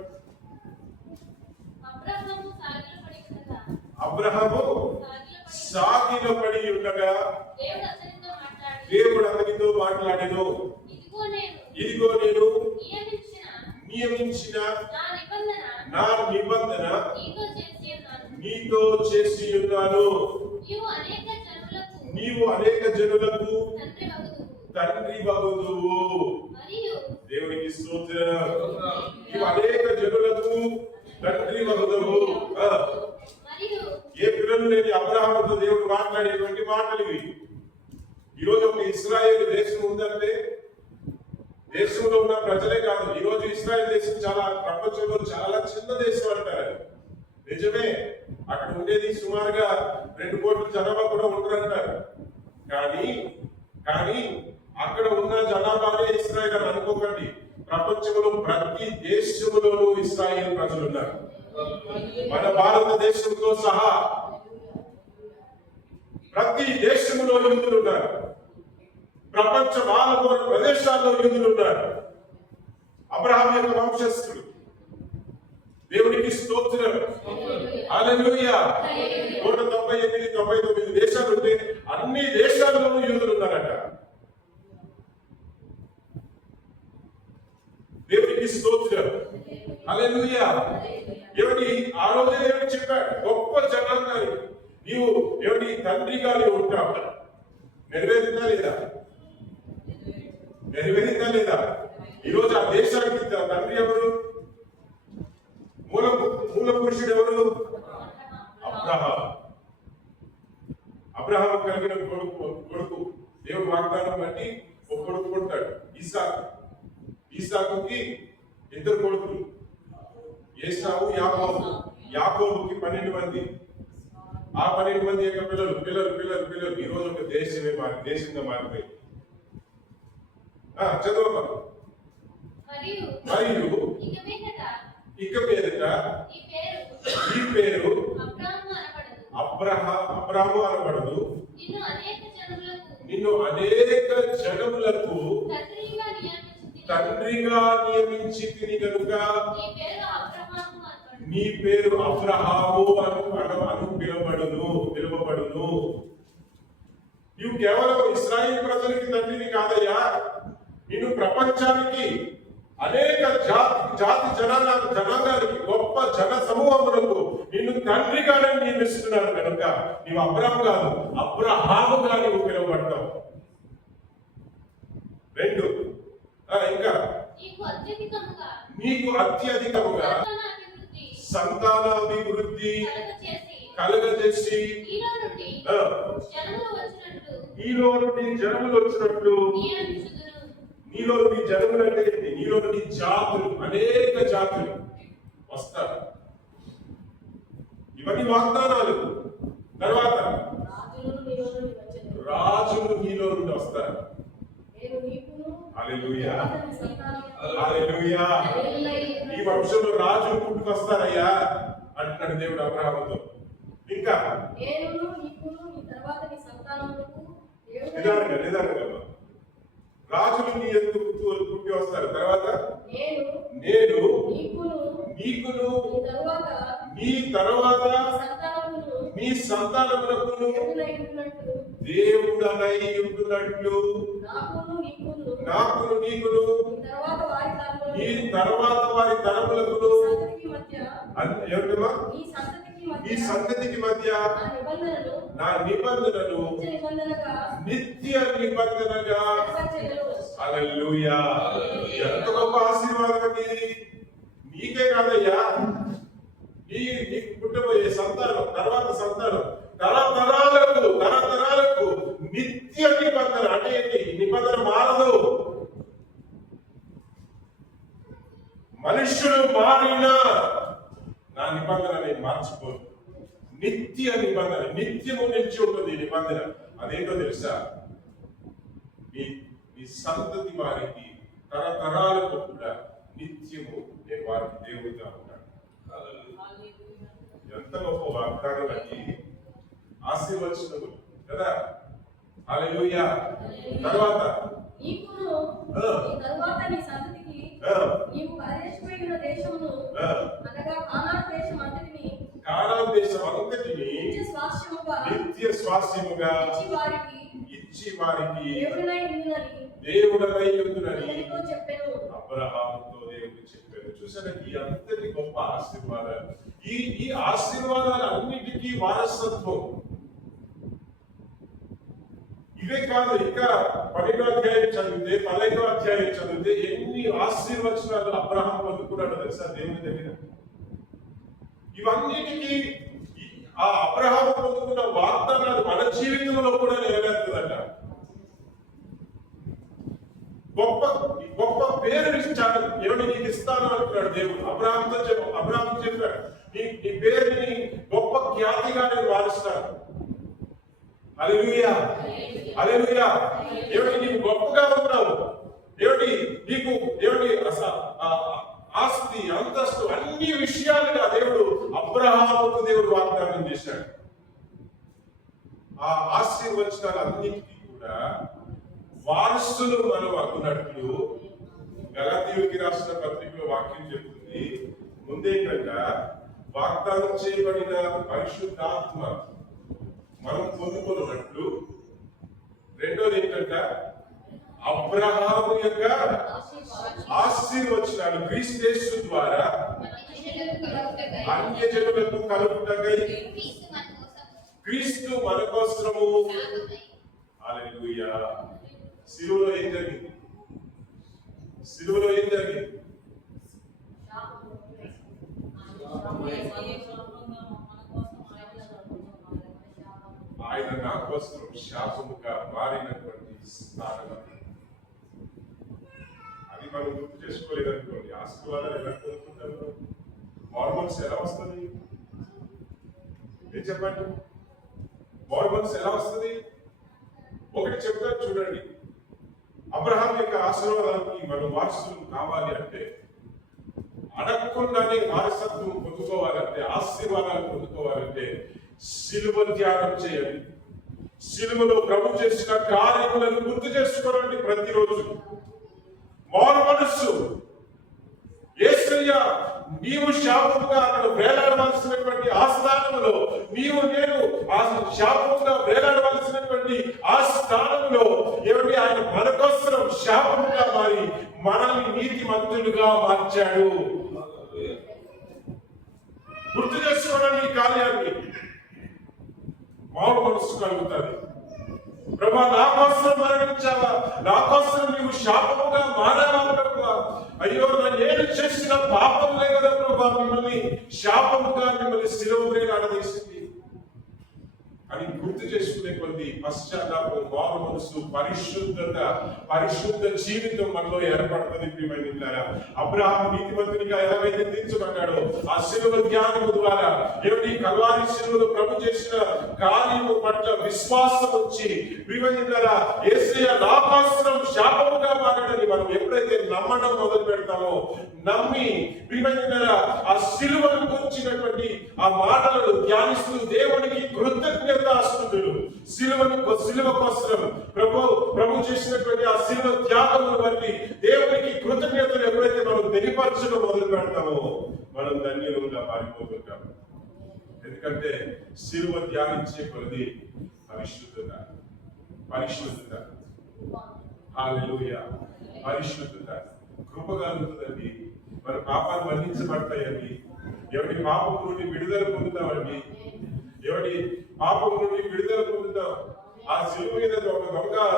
అబ్రహాము సాగిలో పడి ఉండగా దేవుడు అతనితో మాట్లాడెను. ఇదిగో నేను నియమించిన నా నిబంధన నీతో చేసి ఉన్నాను. నీవు అనేక జనులకు తండ్రి వగుదువు. దేవునికి స్తోత్రం. నీవు అనేక జనులకు తండ్రి వగుదువు. ఏ పిల్లలు లేని అబ్రహాముతో దేవుడు మాట్లాడేటువంటి మాటలు ఇవి. ఈరోజు ఒక ఇశ్రాయేలు దేశం ఉందంటే దేశంలో ఉన్న ప్రజలే కాదు, ఈరోజు ఇశ్రాయేల్ దేశం చాలా ప్రపంచంలో చాలా చిన్న దేశం అంటారు. నిజమే, అక్కడ ఉండేది సుమారుగా 2 కోట్ల జనాభా కూడా ఉంటారంటారు. కానీ అక్కడ ఉన్న జనాభానే ఇశ్రాయేల్ అని అనుకోకండి. ప్రపంచంలో ప్రతి దేశంలోనూ ఇశ్రాయేల్ ప్రజలు ఉన్నారు. మన భారతదేశంతో సహా ప్రతి దేశంలో యూదులు ఉన్నారు. ప్రపంచ మానవ ప్రదేశాల్లో యూదులు ఉన్నారు. అబ్రహాం యొక్క వంశస్థులు. దేవునికి స్తోత్రం. హల్లెలూయా. 198 దేశాలు ఉంటే అన్ని దేశాల్లోనూ యూదులు ఉన్నారట. దేవునికి స్తోత్రం. హల్లెలూయా. ఏమిటి ఆ రోజు దేవుడు చెప్పాడు, గొప్ప జనాంగాన్ని నీవు ఏమిటి తండ్రిగా నీవు ఉంటావు. నెరవేరిందా లేదా? నెరవేరిందా లేదా? ఈరోజు ఆ దేశానికి తండ్రి ఎవరు? మూల పురుషుడు ఎవరు? అబ్రహాం. అబ్రహాం కలిగిన కొడుకు దేవుడు వాగ్దానం బట్టి ఒక కొడుకు పుట్టాడు, ఇస్సాకు. ఇస్సాకుకి 2 కొడుకులు, ఏసావు, యాకోబు. యాకోబుకి 12 మంది. ఆ 12 మంది యొక్క పిల్లలు పిల్లలు పిల్లలు పిల్లలు ఈ రోజు ఒక దేశంగా మారిపోయి. చదువు. మరియు ఇక మీదట ఈ పేరు అబ్రాము అనబడదు. నిన్ను అనేక జనములకు తండ్రిగా నియమించితిని గనుక నీ పేరు అబ్రహాము అను పిలువబడును. నీవు కేవలం ఇశ్రాయేలు ప్రజలకి తండ్రిని కాదయ్యా, నిన్ను ప్రపంచానికి అనేక జాతి జనాంగానికి గొప్ప జన సమూహములకు నిన్ను తండ్రిగానే నియమిస్తున్నాడు కనుక నీవు అబ్రహాము కాదు, అబ్రహాముగా నీవు పిలువబడతావు. 2 ఇంకా నీకు అత్యధికముగా సంతానాభివృద్ధి కలుగజేసి నీలో నుండి జనములు వచ్చినట్లు. నీలో నుండి జనములు అంటే నీలో నుండి జాతులు, అనేక జాతులు వస్తారు. ఇవన్నీ వాగ్దానాలు. తర్వాత రాజులు నీలో నుండి వస్తారు. హల్లెలూయా. హల్లెలూయా. ఈ వంశంలో రాజులు పుట్టుకొస్తారయ్యా అంటున్నాడు దేవుడు అబ్రహాముతో. ఇంకా నిదానంగా రాజులు నీ ఎందుకు పుట్టి వస్తారు. తర్వాత నేను నీకును నీ తర్వాత నీ సంతానమునకును దేవుడనై ఉంటున్నట్లు నాకును నీకును నీ తర్వాత వారి తరములకును ఈ సంతతికి మధ్య నా నిబంధనను నిత్య నిబంధనగా. హల్లెలూయా. ఎంత గొప్ప ఆశీర్వాదం ఇది. నీకే కాదయ్యా, నీకు పుట్టబోయే సంతానం, తర్వాత సంతానం, తరతరాలకు నిత్య నిబంధన. అంటే ఏంటి? నిబంధన మారదు. మనుష్యులు మారినా నా నిబంధన నేను మార్చుకోను. నిత్య నిబంధన, నిత్యము నిలిచి ఉంటుంది నిబంధన. అదేంటో తెలుసా? నీ సంతతి వారికి తరతరాలకు కూడా నిత్యము నేను వారికి దేవుడిగా ఉంటాను. ఎంత గొప్ప వాగ్దానం అది. ఆశీర్వచనము కదా. హల్లెలూయా. తర్వాత కానాను దేశం అంతటిని నిత్య స్వాస్యముగా ఇచ్చి వారికి దేవుడనై ఉండునని అబ్రహాముతో దేవుడు చెప్పారు. చూసారా ఈ అంతటి గొప్ప ఆశీర్వాదాలు. ఈ ఆశీర్వాదాలు అన్నిటికీ వారసత్వం. ఇవే కాదు, ఇంకా 12వ అధ్యాయం చదివితే 15వ అధ్యాయం చదివితే ఎన్ని ఆశీర్వచనాలు అబ్రహాం పొందుకున్నాడు తెలుసా దేవుని దగ్గర. ఇవన్నిటికీ ఆ అబ్రహాం పొందుకున్న వాగ్దానాలు మన జీవితంలో కూడా నెరవేరుతుందట. గొప్ప పేరు ఇస్తాను, ఎవరిని నీకు ఇస్తాను అంటున్నాడు దేవుడు. అబ్రహాంతో చెప్పాడు, నీ పేరుని గొప్ప ఖ్యాతిగా నేను మారుస్తాను. హల్లెలూయా. హల్లెలూయా. ఏమిటి నీవు గొప్పగా ఉన్నావు, ఏమిటి నీకు ఏమిటి ఆస్తి అంతస్తు అన్ని విషయాలుగా దేవుడు అబ్రహాముకు దేవుడు వాగ్దానం చేశాడు. ఆ ఆశీర్వచనాలన్నిటికీ కూడా వారసులు మనం అగునట్లు గలాతీయులకి రాసిన పత్రికలో వాక్యం చెబుతుంది. ముందేంటంట, వాగ్దానం చేయబడిన పరిశుద్ధాత్మ మనం పొందుకున్నట్లు. రెండోది ఏంటంట, అబ్రహాము యొక్క ఆశీర్వచనాలు క్రీస్తు ద్వారా అన్యజనులకు కలుగుటకై క్రీస్తు మన కోసము. హల్లెలూయా. సిలువలో ఏం జరిగింది? సిలువలో ఏం జరిగింది? ఆయన నా కోసం శాపముగా మారినటువంటి స్థానం. అది మనం గుర్తు చేసుకోలేదనుకోండి, ఆశీర్వాదాలు ఎలా కోరుకుంటారు? హార్మోన్స్ ఎలా వస్తుంది? ఏం చెప్పండి, హార్మోన్స్ ఎలా వస్తుంది? ఒకటి చెప్తారు చూడండి, అబ్రహాం యొక్క ఆశీర్వాదానికి మనం వారసులు కావాలి అంటే, అడగకుండానే వారసత్వం పొందుకోవాలంటే, ఆశీర్వాదాలు పొందుకోవాలంటే సిలువ ధ్యానం చేయండి. సిలువలో ప్రభు చేసిన కార్యములను గుర్తు చేసుకోండి ప్రతిరోజు. మారు మనస్సు. యేసయ్య నీవు శాపముగా అక్కడ వేలాడవలసినటువంటి ఆ స్థానంలో, నీవు నేను ఆ శాపముగా వేలాడవలసినటువంటి ఆ స్థానంలో ఏమిటి, ఆయన మన కోసం శాపముగా మారి మనల్ని నీతిమంతులుగా మార్చాడు. గుర్తు చేసుకోవడానికి ఈ కార్యాన్ని మారు మనస్సు కలుగుతుంది. ప్రభా, నా కోసం మరణించావా, నా కోసం నీవు శాపముగా మారావా ప్రభా? అయ్యో, నేను చేసిన పాపంలే కదా ప్రభా మిమ్మల్ని శాపముగా, మిమ్మల్ని శిలువ వేలాడదీసింది అని గుర్తు చేసుకునే కొద్ది పశ్చాత్తాపం, మారు మనసు, పరిశుద్ధ జీవితం మనలో ఏర్పడుతుంది. ప్రియమైనలారా, అబ్రహాము నీతిమంతునిగా ఎలాగైతే తీర్చబడ్డాడో ఆ శిలువ ధ్యానము ద్వారా ఏమిటి, కల్వారి శిలువలో ప్రభు చేసిన కార్యము పట్ల విశ్వాసం వచ్చి, ప్రియమైనలారా, యేసయ్య నా కోసం శాపముగా మారాడని మనం ఎప్పుడైతే నమ్మడం మొదలు పెడతామో, నమ్మి ప్రియమైనలారా ఆ శిలువను గురించినటువంటి ఆ మాటలను ధ్యానిస్తూ దేవునికి కృతజ్ఞతాస్తుతులు, శిలువ కోసం ప్రభు చేసినటువంటి ఆ శిలువ త్యాగమును బట్టి దేవునికి కృతజ్ఞతలు ఎప్పుడైతే మనం తెలియపరచడం మొదలు పెడతామో మనం ధన్యులుగా మారిపోతుంటాం. ఎందుకంటే శిలువ ధ్యానించే కొలది పరిశుద్ధత. హల్లెలూయా. పరిశుద్ధత కృప కలుగుతుందండి. మన పాపాలు మన్నించబడతాయండి. ఎవరి పాపం నుండి విడుదల పొందుతామండి. ఎవరి పాపం నుండి విడుదల పొందుతాం. ఆ శిలువ మీద ఒక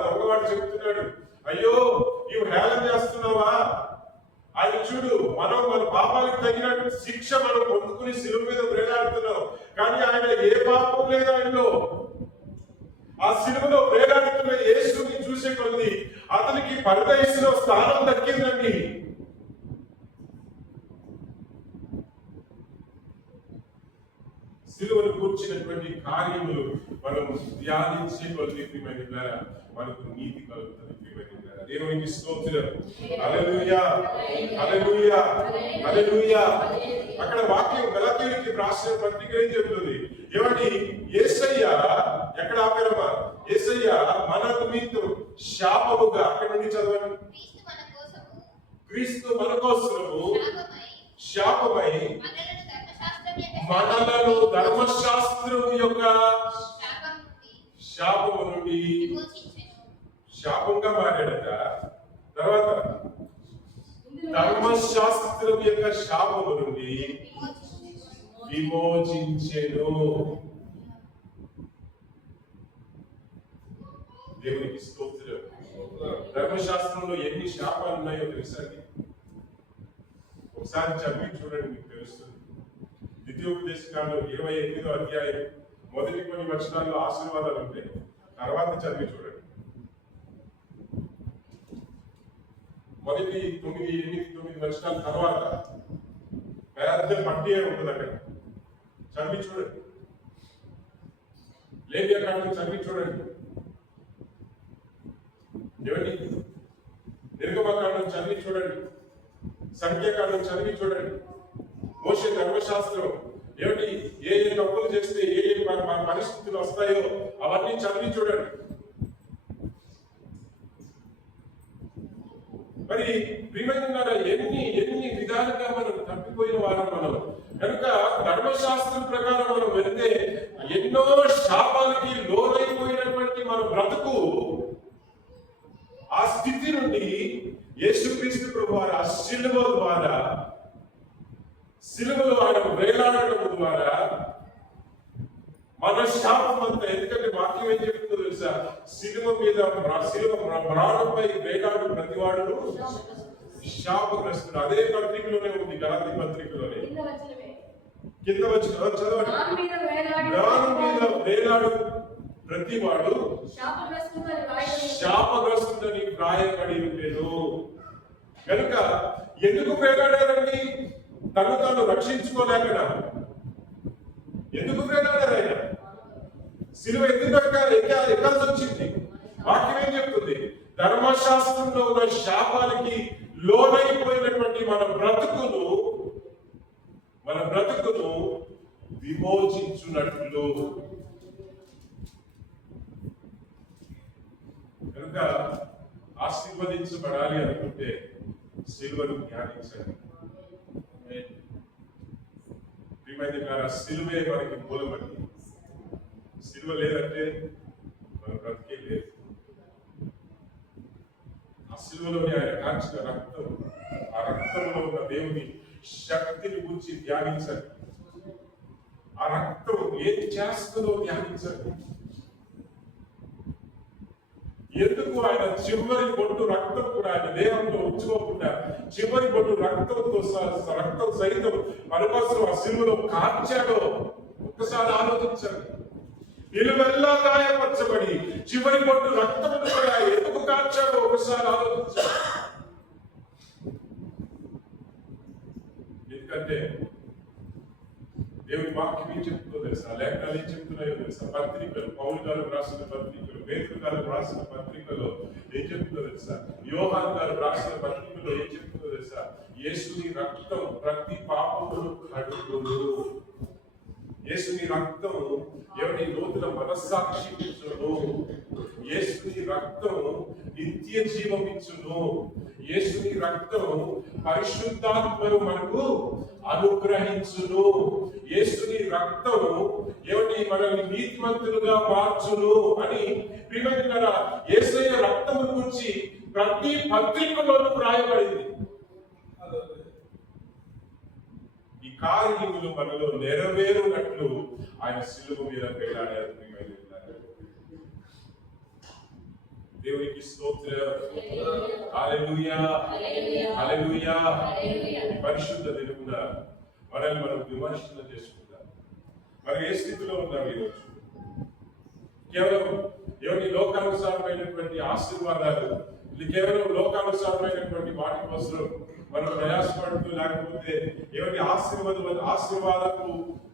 దొంగవాడు చెబుతున్నాడు, అయ్యో నీవు హేళన చేస్తున్నావా? ఆయన చూడు, మనం మన పాపాలకు తగినట్టు శిక్ష మనం పొందుకుని శిలువ మీద వేలాడుతున్నాం, కానీ ఆయన ఏ పాపం లేదు ఆయనలో. ఆ శిలువలో వేలాడుతున్న యేసుని చూసే కొద్ది అతనికి పరదేశంలో స్థానం దక్కిందండి. శిలువను కూర్చున్నటువంటి కార్యములు మనం ధ్యానించే కొద్ది ప్రియమైనలారా మనకు నీతి కలుగుతుంది. ప్రియమైనలారా, దేవునికి స్తోత్రం. హల్లెలూయా, హల్లెలూయా, హల్లెలూయా. అక్కడ వాక్యం గలాతీయులకి రాసిన పత్రిక ఏం చెప్తుంది? ఏమండి, యేసయ్య ఎక్కడ ఆపారమ్మా? యేసయ్య మన నిమిత్తం శాపముగా, అక్కడ నుండి చదవండి. క్రీస్తు మన కోసము శాపమై మనలను ధర్మశాస్త్రం యొక్క శాపము నుండి శాపంగా మారాడట. తర్వాత ధర్మశాస్త్రం యొక్క శాపము నుండి విమోచించెను. దేవునికి స్తోత్రం. ధర్మశాస్త్రంలో ఎన్ని శాపాలు ఉన్నాయో తెలుసా? ఒకసారి చదివి చూడండి, మీకు తెలుస్తుంది. ద్వితీయోపదేశకాండం 28వ అధ్యాయం మొదటి కొన్ని వచనాల్లో ఆశీర్వాదాలు ఉంటాయి. తర్వాత చదివి చూడండి. మొదటి 9 వచనాల తర్వాత పెద్ద పట్టియే ఉంటుంది అక్కడ. చదివి చూడండి. లేవ్యకాండం చదివి చూడండి. ఏమండి, నిర్గమకాండం చదివి చూడండి. సంఖ్యాకాండం చదివి చూడండి. మోషే ధర్మశాస్త్రం ఏమిటి ఏ ఏ తప్పులు చేస్తే ఏ ఏ పరిస్థితులు వస్తాయో అవన్నీ చదివి చూడండి. మరి ప్రియమైన ఎన్ని విధాలుగా మనం తప్పిపోయిన వారం మనం కనుక ధర్మశాస్త్రం ప్రకారం మనం వెళ్తే ఎన్నో శాపాలకి లోనైపోయినటువంటి మన బ్రతుకు ఆ స్థితి నుండి యేసుక్రీస్తు ప్రభు వారు ఆ శిలువ ద్వారా, శిలువలో ఆయన వేలాడటం ద్వారా మన శాపం అంతా, ఎందుకంటే వాక్యం ఏం చెప్తుందో తెలుసా, శిలువ మీద ప్రాణంపై వేలాడు ప్రతివాడును శాపగ్రస్తుడు. అదే పత్రికలోనే ఉంది, గలాతీ పత్రికలోనే కింద వచ్చిన చదవండి. ప్రాణం మీద వేలాడు ప్రతివాడు శాపగ్రస్తుడని వ్రాయబడి ఉండేను. కనుక ఎందుకు వేలాడారండి? తను తాను రక్షించుకోలేకనా? ఎందుకు వేలాడారు ఆయన? శిలువ ఎందుకు ఎక్కాల్సి వచ్చింది? వాక్యం ఏం చెప్తుంది? ధర్మశాస్త్రంలో ఉన్న శాపానికి లోనైపోయినటువంటి మన బ్రతుకును విమోచించున్నట్లు. కనుక ఆశీర్వదించబడాలి అనుకుంటే శిలువను ధ్యానించండి. శిలువే మనకి మూలమండి. శిలువ లేదంటే మన బ్రతికే లేదు. ఆ శిలువలోని ఆయన కాల్చిన రక్తం, ఆ రక్తంలో ఉన్న దేవుని శక్తిని గురించి ధ్యానించండి. ఆ రక్తం ఏం చేస్తుందో ధ్యానించండి. ఎందుకు ఆయన చివరి బొట్టు రక్తం కూడా ఆయన దేహంలో ఉంచుకోకుండా చివరి బొట్టు రక్తం సైతం మన కోసం ఆ శిలువలో కార్చాడో ఒక్కసారి ఆలోచించండి. నిలువెల్లా గాయపరచబడి చివరి బొట్టు రక్తం కూడా ఎందుకు కార్చాడో ఒకసారి ఆలోచించండి. ఎందుకంటే దేవుని వాక్యం ఏం చెప్తుందో తెలుసా, లేఖనాలు ఏం చెప్తున్నాయో తెలుసా, పత్రికలు, పౌలు గారు రాసిన పత్రికలు, పేతురు గారు రాసిన పత్రికలో ఏం చెప్తుందో తెలుసా, యోహాను గారు రాసిన పత్రికలో ఏం చెప్తుందో తెలుసా, యేసుని రక్తం ప్రతి పాపమును కడుగును. యేసుని రక్తం ఎవరి లోతుల మనస్సాక్షి ఇచ్చును. యేసుని రక్తం నిత్య జీవం ఇచ్చును. యేసుని రక్తం పరిశుద్ధాత్మను మనకు అనుగ్రహించును. యేసుని రక్తం ఎవరి మనల్ని నీతిమంతులుగా మార్చును అని ప్రియమైన యేసయ్య రక్తం గురించి ప్రతి పత్రికలోనూ రాయబడింది. ఈ కార్యములు మనలో నెరవేరునట్లు ఆయన శిలువ మీద వేలాడారు. దేవునికి స్తోత్రం. హల్లెలూయా, హల్లెలూయా. పరిశుద్ధ దినమున మనల్ని మనం విమర్శన చేసుకుంటాం. మనం ఏ స్థితిలో ఉన్నాం ఈరోజు? కేవలం ఎవరి లోకానుసారమైనటువంటి ఆశీర్వాదాలు, కేవలం లోకానుసారమైనటువంటి వాటి కోసం మనం ప్రయాసపడుతూ, లేకపోతే ఎవరి ఆశీర్వాదపు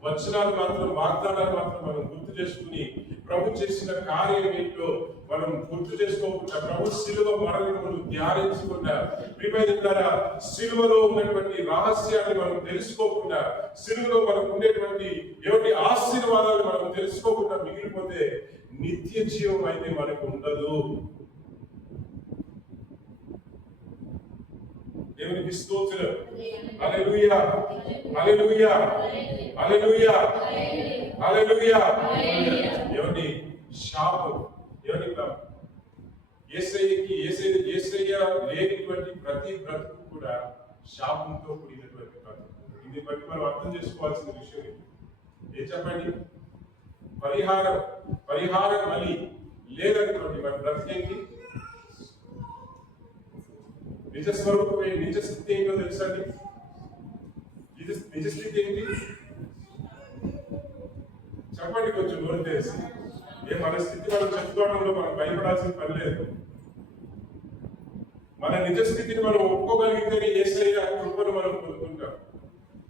వచనాలు మాత్రం, వాగ్దానాలు మాత్రం మనం గుర్తు చేసుకుని ప్రభు చేసిన కార్యం ఏంటో మనం గుర్తు చేసుకోకుండా, ప్రభు శిలువ మరణమును ధ్యానించకుండా, ప్రియమైన శిలువలో ఉన్నటువంటి రహస్యాన్ని మనం తెలుసుకోకుండా, శిలువలో మనకు ఉండేటువంటి ఎవరి ఆశీర్వాదాలు మనం తెలుసుకోకుండా మిగిలిపోతే నిత్య జీవం అయితే మనకు ఉండదు. దేవునికి స్తోత్రం. హల్లెలూయా, హల్లెలూయా, హల్లెలూయా, హల్లెలూయా. ఎవరి శాపం, ఎవరి యేసయ్య లేనిటువంటి ప్రతి బ్రతుకు కూడా శాపంతో కూడినటువంటి బ్రతుకు. ఇది బట్టి మనం అర్థం చేసుకోవాల్సిన విషయం ఏం చెప్పండి? పరిహారం అని లేదనుకోండి, మన బ్రతికేంటి? నిజస్వరూపమే, నిజస్థితి ఏంటో తెలుసండి? నిజస్థితి ఏంటి చెప్పండి, కొంచెం నోరు తెలిసి. మన స్థితి మనం చెప్పుకోవడంలో మనం భయపడాల్సిన పని లేదు. మన నిజస్థితిని మనం ఒప్పుకోగలిగితేనే యేసయ్య కృపను మనం పొందుకుంటాం.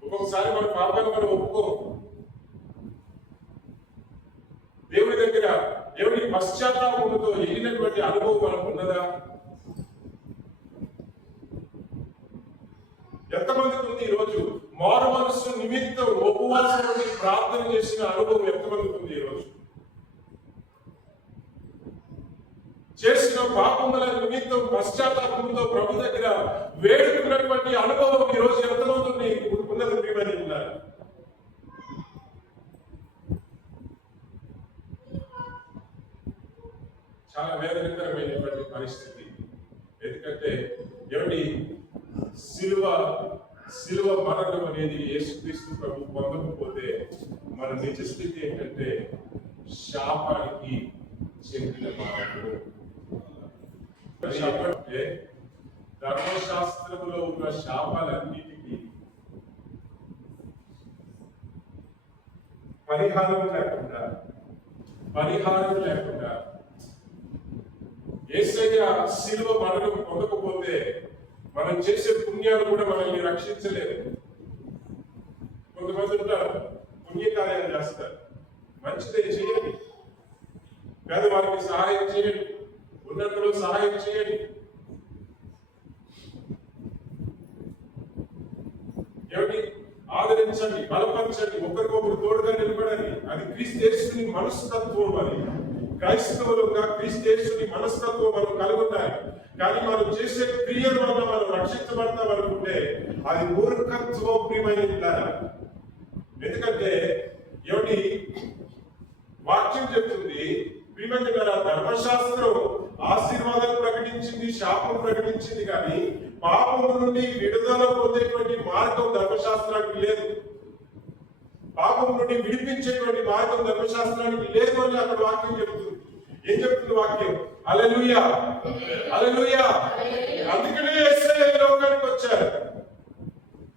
ఒక్కొక్కసారి మన పాపాన్ని మనం ఒప్పుకోం. దేవుడి దగ్గర దేవుడి పశ్చాత్తాపంతో వెళ్ళినటువంటి అనుభవం మనకు ఉన్నదా? ఎంతమందికి ఉంది ఈరోజు మారు మనస్సు నిమిత్తం ఉపవాసం ఉండి ప్రార్థన చేసిన అనుభవం ఎంతమందికి ఉంది ఈరోజు? చేసిన పాపముల నిమిత్తం పశ్చాత్తాపంతో ప్రభు దగ్గర వేడుకున్నటువంటి అనుభవం ఈరోజు ఎంతమంది ఉన్నది ప్రియమని ఉన్నారు? చాలా వేదనకరమైనటువంటి పరిస్థితి. ఎందుకంటే ఏమిటి శిలువ మరణం అనేది యేసుక్రీస్తు ప్రభు పొందకపోతే మన నిజ స్థితి ఏంటంటే శాపానికి చెందిన మానవుడు. అంటే ధర్మశాస్త్రంలో ఉన్న శాపాలన్నిటికీ పరిహారం లేకుండా యేసయ్య శిలువ మరణం పొందకపోతే మనం చేసే పుణ్యాలు కూడా మనల్ని రక్షించలేదు. కొంతమంది ఉంటారు, పుణ్యకార్యాలు చేస్తారు, మంచిదే చేయండి, పేదవారికి సహాయం చేయండి, ఉన్నతులు సహాయం చేయండి, ఏమిటి ఆదరించండి, బలపరచండి, ఒకరికొకరు తోడుగా నిలబడండి. అది క్రీస్తు యేసుని మనస్తత్వం. అది క్రైస్తవులుగా క్రీస్తు యేసుని మనస్తత్వం మనం కలిగి ఉండాలి. కానీ మనం చేసే క్రియల వల్ల మనం రక్షించబడతాం అనుకుంటే అది మూర్ఖత్వం ప్రియమైన. ఎందుకంటే ఏమిటి వాక్యం చెప్తుంది, ప్రియమైన ధర్మశాస్త్రం ఆశీర్వాదాలు ప్రకటించింది, శాపం ప్రకటించింది, కానీ పాపం నుండి విడుదల పొందేటువంటి మార్గం ధర్మశాస్త్రానికి లేదు. పాపం నుండి విడిపించేటువంటి మార్గం ధర్మశాస్త్రానికి లేదు అని అక్కడ వాక్యం చెప్తుంది. ఏం చెప్తుంది వాక్యం? హల్లెలూయా, హల్లెలూయా. అందుకనే యేసయ్య ఈ లోకానికి వచ్చారు.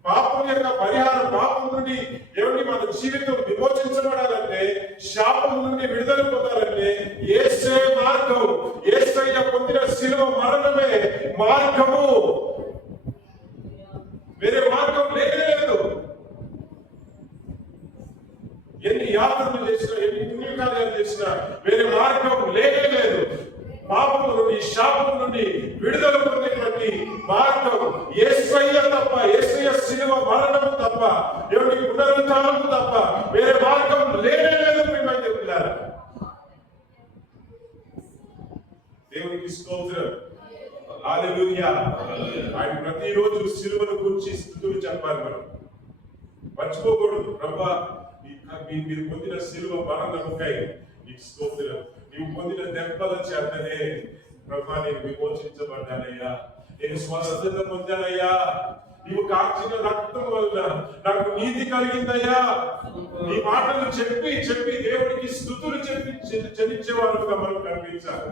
పాపం యొక్క పరిహారం, పాపం నుండి ఏమిటి మన జీవితం విమోచించబడాలంటే, శాపం నుండి విడుదల పొందాలంటే యేసయ్య మార్గం, యేసయ్య పొందిన శిలువ మరణమే మార్గము. వేరే మార్గం లేదు. ఎన్ని యాత్రలు చేసినా, ఎన్ని పుణ్యకార్యాలు చేసినా వేరే మార్గం లేదు. పాపం నుండి, శాపం నుండి విడుదల పొందేటువంటి మార్గం యేసయ్య తప్ప, యేసయ్య శిలువ మరణము తప్ప, ఎవరి పునరుద్ధానము తప్ప వేరే మార్గం లేదు. ప్రియమైన దేవునికి స్తోత్రం, హల్లెలూయా. ఆయన ప్రతిరోజు శిలువను గురించి స్తుతులు చెప్పాలి. మనం మర్చిపోకూడదు. ప్రభువా, మీరు పొందిన శిలువ మరణముకై నీకు స్తోత్రం. నీవు పొందిన దెబ్బల చేతనే ప్రభువా నేను విమోచించబడ్డానయ్యా, నేను స్వస్థత పొందానయ్యా, నీవు కార్చిన రక్తం వల్ల నాకు నీతి కలిగిందయ్యా. ఈ మాటలు చెప్పి దేవుడికి స్తుతులు చెల్లించేవారుగా మనం కనిపించాలి.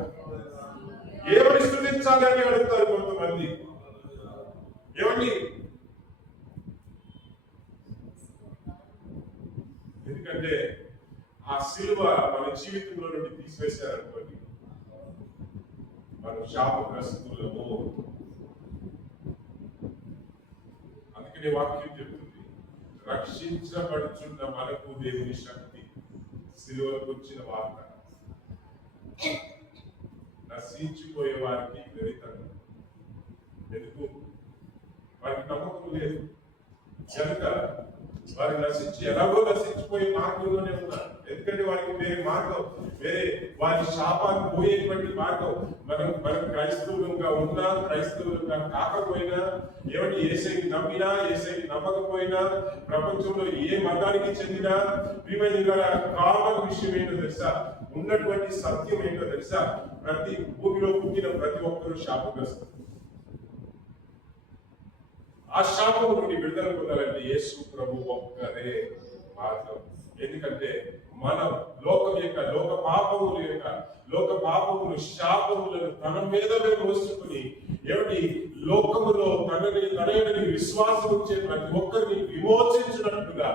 ఏమని స్తుతించాలి అని అడుగుతారు కొంతమంది. ఏమండి? ఎందుకంటే ఆ శిలువ మన జీవితంలో నుండి తీసివేశారనుకోండి, మనం శాపగ్రస్తులము. అందుకనే వాక్యం చెప్తుంది, రక్షించబడుచున్న మనకు దేవుని శక్తి శిలువకు వచ్చిన వార్త నశించిపోయే వారికి వెరితనం. ఎందుకు? వారికి నమ్మకం లేదు కనుక వారు ఎలాగో నశించిపోయే మార్గంలోనే ఉన్నారు. ఎందుకంటే వారికి వేరే మార్గం, వేరే వారి శాపాన్ని పోయేటువంటి మార్గం మనం క్రైస్తవులుగా ఉన్నా, క్రైస్తవులుగా కాకపోయినా, ఏమిటి యేసయ్యని నమ్మినా, యేసయ్యని నమ్మకపోయినా, ప్రపంచంలో ఏ మతానికి చెందినా, కామన్ విషయం ఏంటో తెలుసా? ఉన్నటువంటి సత్యం ఏంటో తెలుసా? ప్రతి భూమిలో పుట్టిన ప్రతి ఒక్కరూ శాపగ్రస్తులు. ఆ శాపము నుండి విడుదల పొందాలంటే యేసు ప్రభు ఒక్కరే మార్గం. ఎందుకంటే మనం లోక పాపములు శాపములను తన మీదనే మోసుకుని ఏమిటి లోకములో తనని విశ్వాసం ఉంచే ప్రతి ఒక్కరిని విమోచించినట్టుగా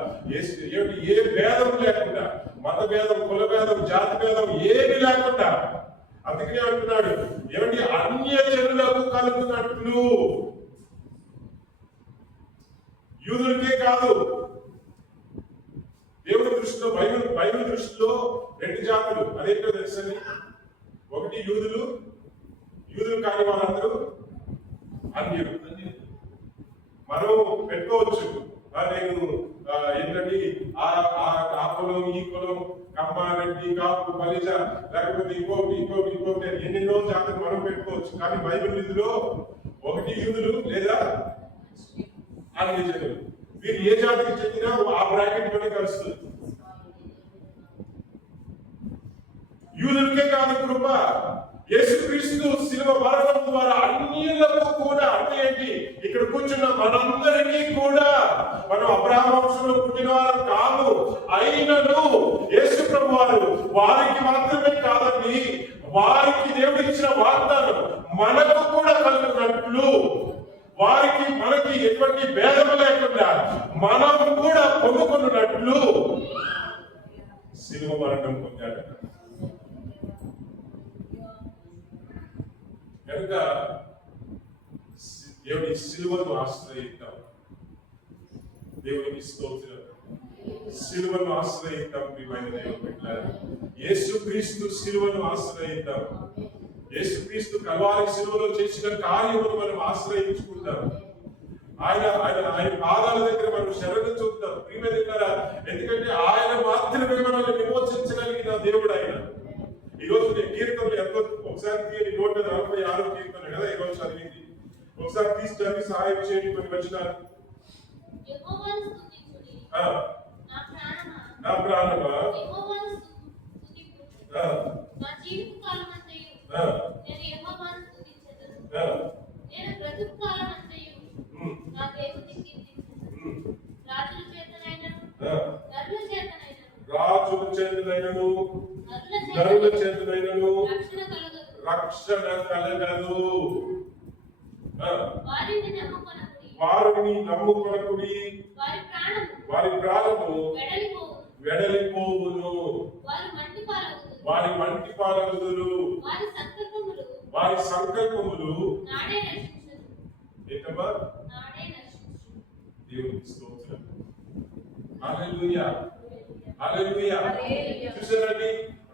ఏమిటి ఏ భేదం లేకుండా, మత భేదం, కుల భేదం, జాతి భేదం ఏమి లేకుండా, అందుకనే అంటున్నాడు ఏమిటి అన్య జనులకు కలుగునట్లు. యూదులకే కాదు, దేవుడి దృష్టిలో, బైబిల్ దృష్టిలో రెండు జాతులు. అదేంటో తెలుసండి? ఒకటి యూదులు కాని వాళ్ళందరూ అన్యులు. మనం పెట్టుకోవచ్చు, నేను ఏంటండి ఆ కులం ఈ కులం కమ్మ రెడ్డి కాపు బలిజ లేకపోతే ఇంకోటి ఎన్నెన్నో జాతలు మనం పెట్టుకోవచ్చు. కానీ బైబిల్ విధిలో ఒకటి యూదులు లేదా అన్ని జనులు, వీరు ఏ జాతికి చెందినా ఆ బ్రాకెట్ లోనే కలుస్తుంది. యూదులకే కాదు కృప, యేసుక్రీస్తు శిలువ మరణం ద్వారా అన్యులకు కూడా, అంటే ఏంటి, ఇక్కడ కూర్చున్న మనందరికీ కూడా, మనం అబ్రహాము వంశంలో పుట్టిన వారు కాదు అయినను యేసు ప్రభు వారికి మాత్రమే కాదండి, వారికి దేవుడు ఇచ్చిన వాగ్దానం మనకు కూడా కలుగునట్లు, వారికి మనకి ఎటువంటి భేదం లేకుండా మనం కూడా పొందుకున్నట్లు శిలువ మరణం పొందాడు. కనుక దేవుని శిలువను ఆశ్రయిద్దాం. దేవునికి స్తోత్రం. శిలువను ఆశ్రయిద్దాం. ప్రియమైన దేవుని బిడ్డలారా, యేసుక్రీస్తు శిలువను ఆశ్రయిద్దాం. యేసుక్రీస్తు కల్వారి శిలువలో చేసిన కార్యమును మనం ఆశ్రయించుకుందాం. ఆయన పాదాల దగ్గర మనం శరణు చూద్దాం. ప్రియమైన బిడ్డలారా, ఎందుకంటే ఆయన మాత్రమే మనల్ని విమోచించగలిగిన దేవుడు ఆయన. ఈ రోజు నేను కీర్తనలు ఎంతో ఒకసారి 146 కీర్తన కదా ఈ రోజు చదివింది. ఒకసారి తీసి చదివి సహాయం చేయండి. కొన్ని వచనాలు. నా ప్రాణమా రాజుల చేతులైనను నరుల చేతులైనను రక్షణ కలగదు. వారిని నమ్ముకొనకుడి, వారి ప్రాణము వెడలిపోవును, వారి మంటి పాలగుదురు, వారి సంకల్పములు ఏంటమ్మా? దేవునికి స్తోత్రం. హల్లెలూయా, హల్లెలూయా. చూసారండి,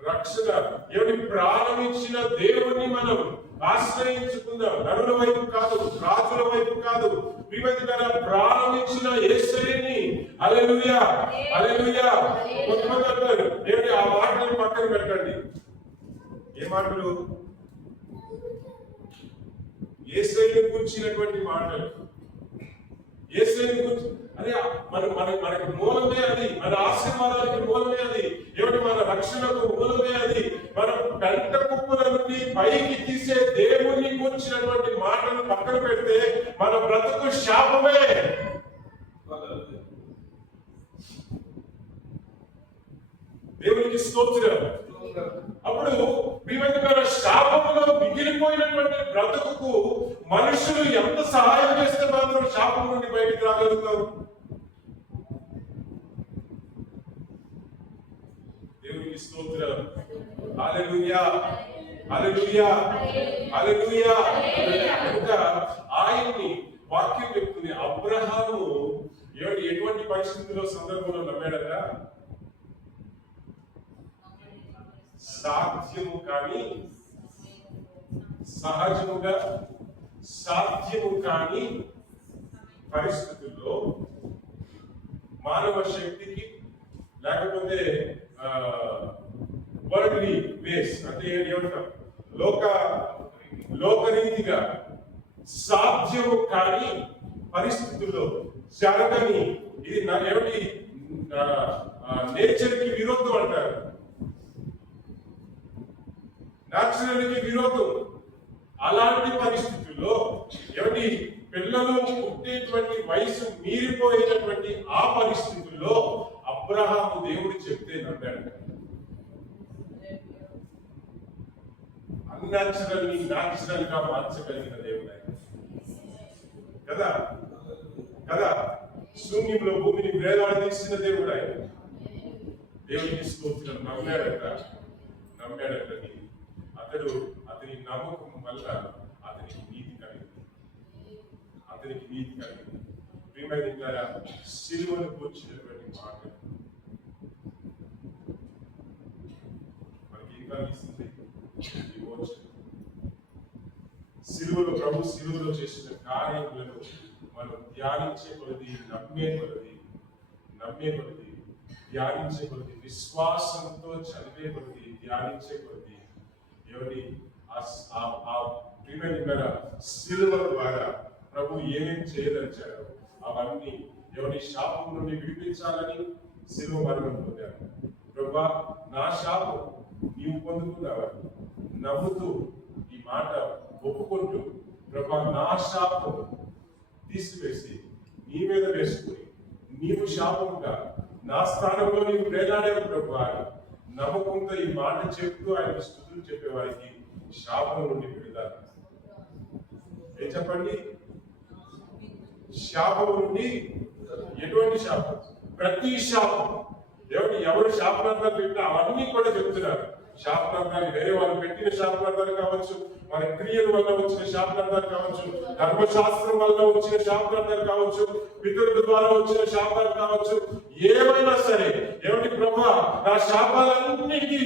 రక్షణ ఎవరి ప్రాణం ఇచ్చిన దేవుని మనం ఆశ్రయించుకుందాం. నరుల వైపు కాదు, రాజుల వైపు కాదు, వివిధ ప్రాణం ఇచ్చిన యేసయ్యని. హల్లెలూయా, హల్లెలూయా. కొంతమంది అంటారు, ఏమిటి ఆ మాటలు పక్కన పెట్టండి. ఏ మాటలు? యేసయ్యని గురించినటువంటి మాటలు. యేసయ్యని గురించి అదే మనకి మూలమే అది, మన ఆశీర్వాదానికి మూలమే అది, ఏమిటి మన రక్షణకు మూలమే అది. మనం పెంట కుప్పల నుండి పైకి తీసే దేవుని గురించినటువంటి మాటలు పక్కన పెడితే మన బ్రతుకు శాపమే. దేవునికి స్తోత్రం. అప్పుడు ప్రియమైన శాపములో మిగిలిపోయినటువంటి బ్రతుకు మనుషులు ఎంత సహాయం చేస్తే మాత్రం శాపం నుండి బయటికి రాగలుగుతారు? దేవునికి స్తోత్రం. హల్లెలూయా, హల్లెలూయా, హల్లెలూయా. కనుక ఆయన్ని వాక్యం చెప్తుంది, అబ్రహాము ఎటువంటి పరిస్థితుల్లో సందర్భంలో నమ్మాడట? సాధ్యము కానీ సహజముగా సాధ్యము కాని పరిస్థితుల్లో మానవ శక్తికి లేకపోతే వరల్డ్లీ బేస్ అంటే ఏమంటాం, లోకరీతిగా సాధ్యము కాని పరిస్థితుల్లో జరగని, ఇది ఏమిటి, నేచర్ కి విరోధం అంటారు, న్యాచురల్ కి విరోధం. అలాంటి పరిస్థితుల్లో ఏమిటి, పిల్లలు పుట్టేటువంటి వయసు మీరిపోయేటటువంటి ఆ పరిస్థితుల్లో అబ్రహాము దేవుడు చెప్తే నమ్మాడు. అన్యాచురల్ ని న్యాచురల్ గా మార్చగలిగిన దేవుడు కదా కదా. శూన్యంలో భూమిని వేలాడదీసిన దేవుడు ఆయన. దేవునికి స్తోత్రం. నమ్మాడట. అతని నమ్మకం వల్ల అతనికి నీతి కలిగింది. ప్రియమైన సిలువను కూర్చున్నటువంటి మాట మనకి ఏం కలిగిస్తుంది? సిలువలో ప్రభు సిలువలో చేసిన కార్యములను మనం ధ్యానించే కొలది, నమ్మే కొలది నమ్మే కొద్ది, ధ్యానించే కొద్ది, విశ్వాసంతో చదివే కొద్ది, ధ్యానించే కొద్ది, ఎవరి ఆ ప్రియమైన శిలువ ద్వారా ప్రభు ఏమేమి చేయదలిచారో అవన్నీ ఎవరి శాపం నుండి విడిపించాలని శిలువ మరణం పొందారు. ప్రభా, నా శాపం నీవు పొందుకున్నావని నమ్ముతూ ఈ మాట ఒప్పుకుంటూ, ప్రభా నా శాపం తీసివేసి నీ మీద వేసుకుని నీవు శాపంగా నా స్థానంలో నీవు వేలాడావు ప్రభా అని నమ్మకంతో ఈ మాట చెప్తూ ఆయన స్తుతులు చెప్పేవారికి శాపం నుండి విడుదల. ఏం చెప్పండి? శాపం నుండి. ఎటువంటి శాపం? ప్రతి శాపం. ఎవరు శాపనార్థాలు పెట్టినా అవన్నీ కూడా చెప్తున్నారు. శాపనార్థాలు వేరే వాళ్ళు పెట్టిన శాపనార్థాలు కావచ్చు, మన క్రియల వల్ల వచ్చిన శాపనార్థాలు కావచ్చు, ధర్మశాస్త్రం వల్ల వచ్చిన శాపనార్థాలు కావచ్చు, పితరుల ద్వారా వచ్చిన శాపాలు కావచ్చు, ఏమైనా సరే ఏమిటి ప్రభా, నా శాపాలన్నిటినీ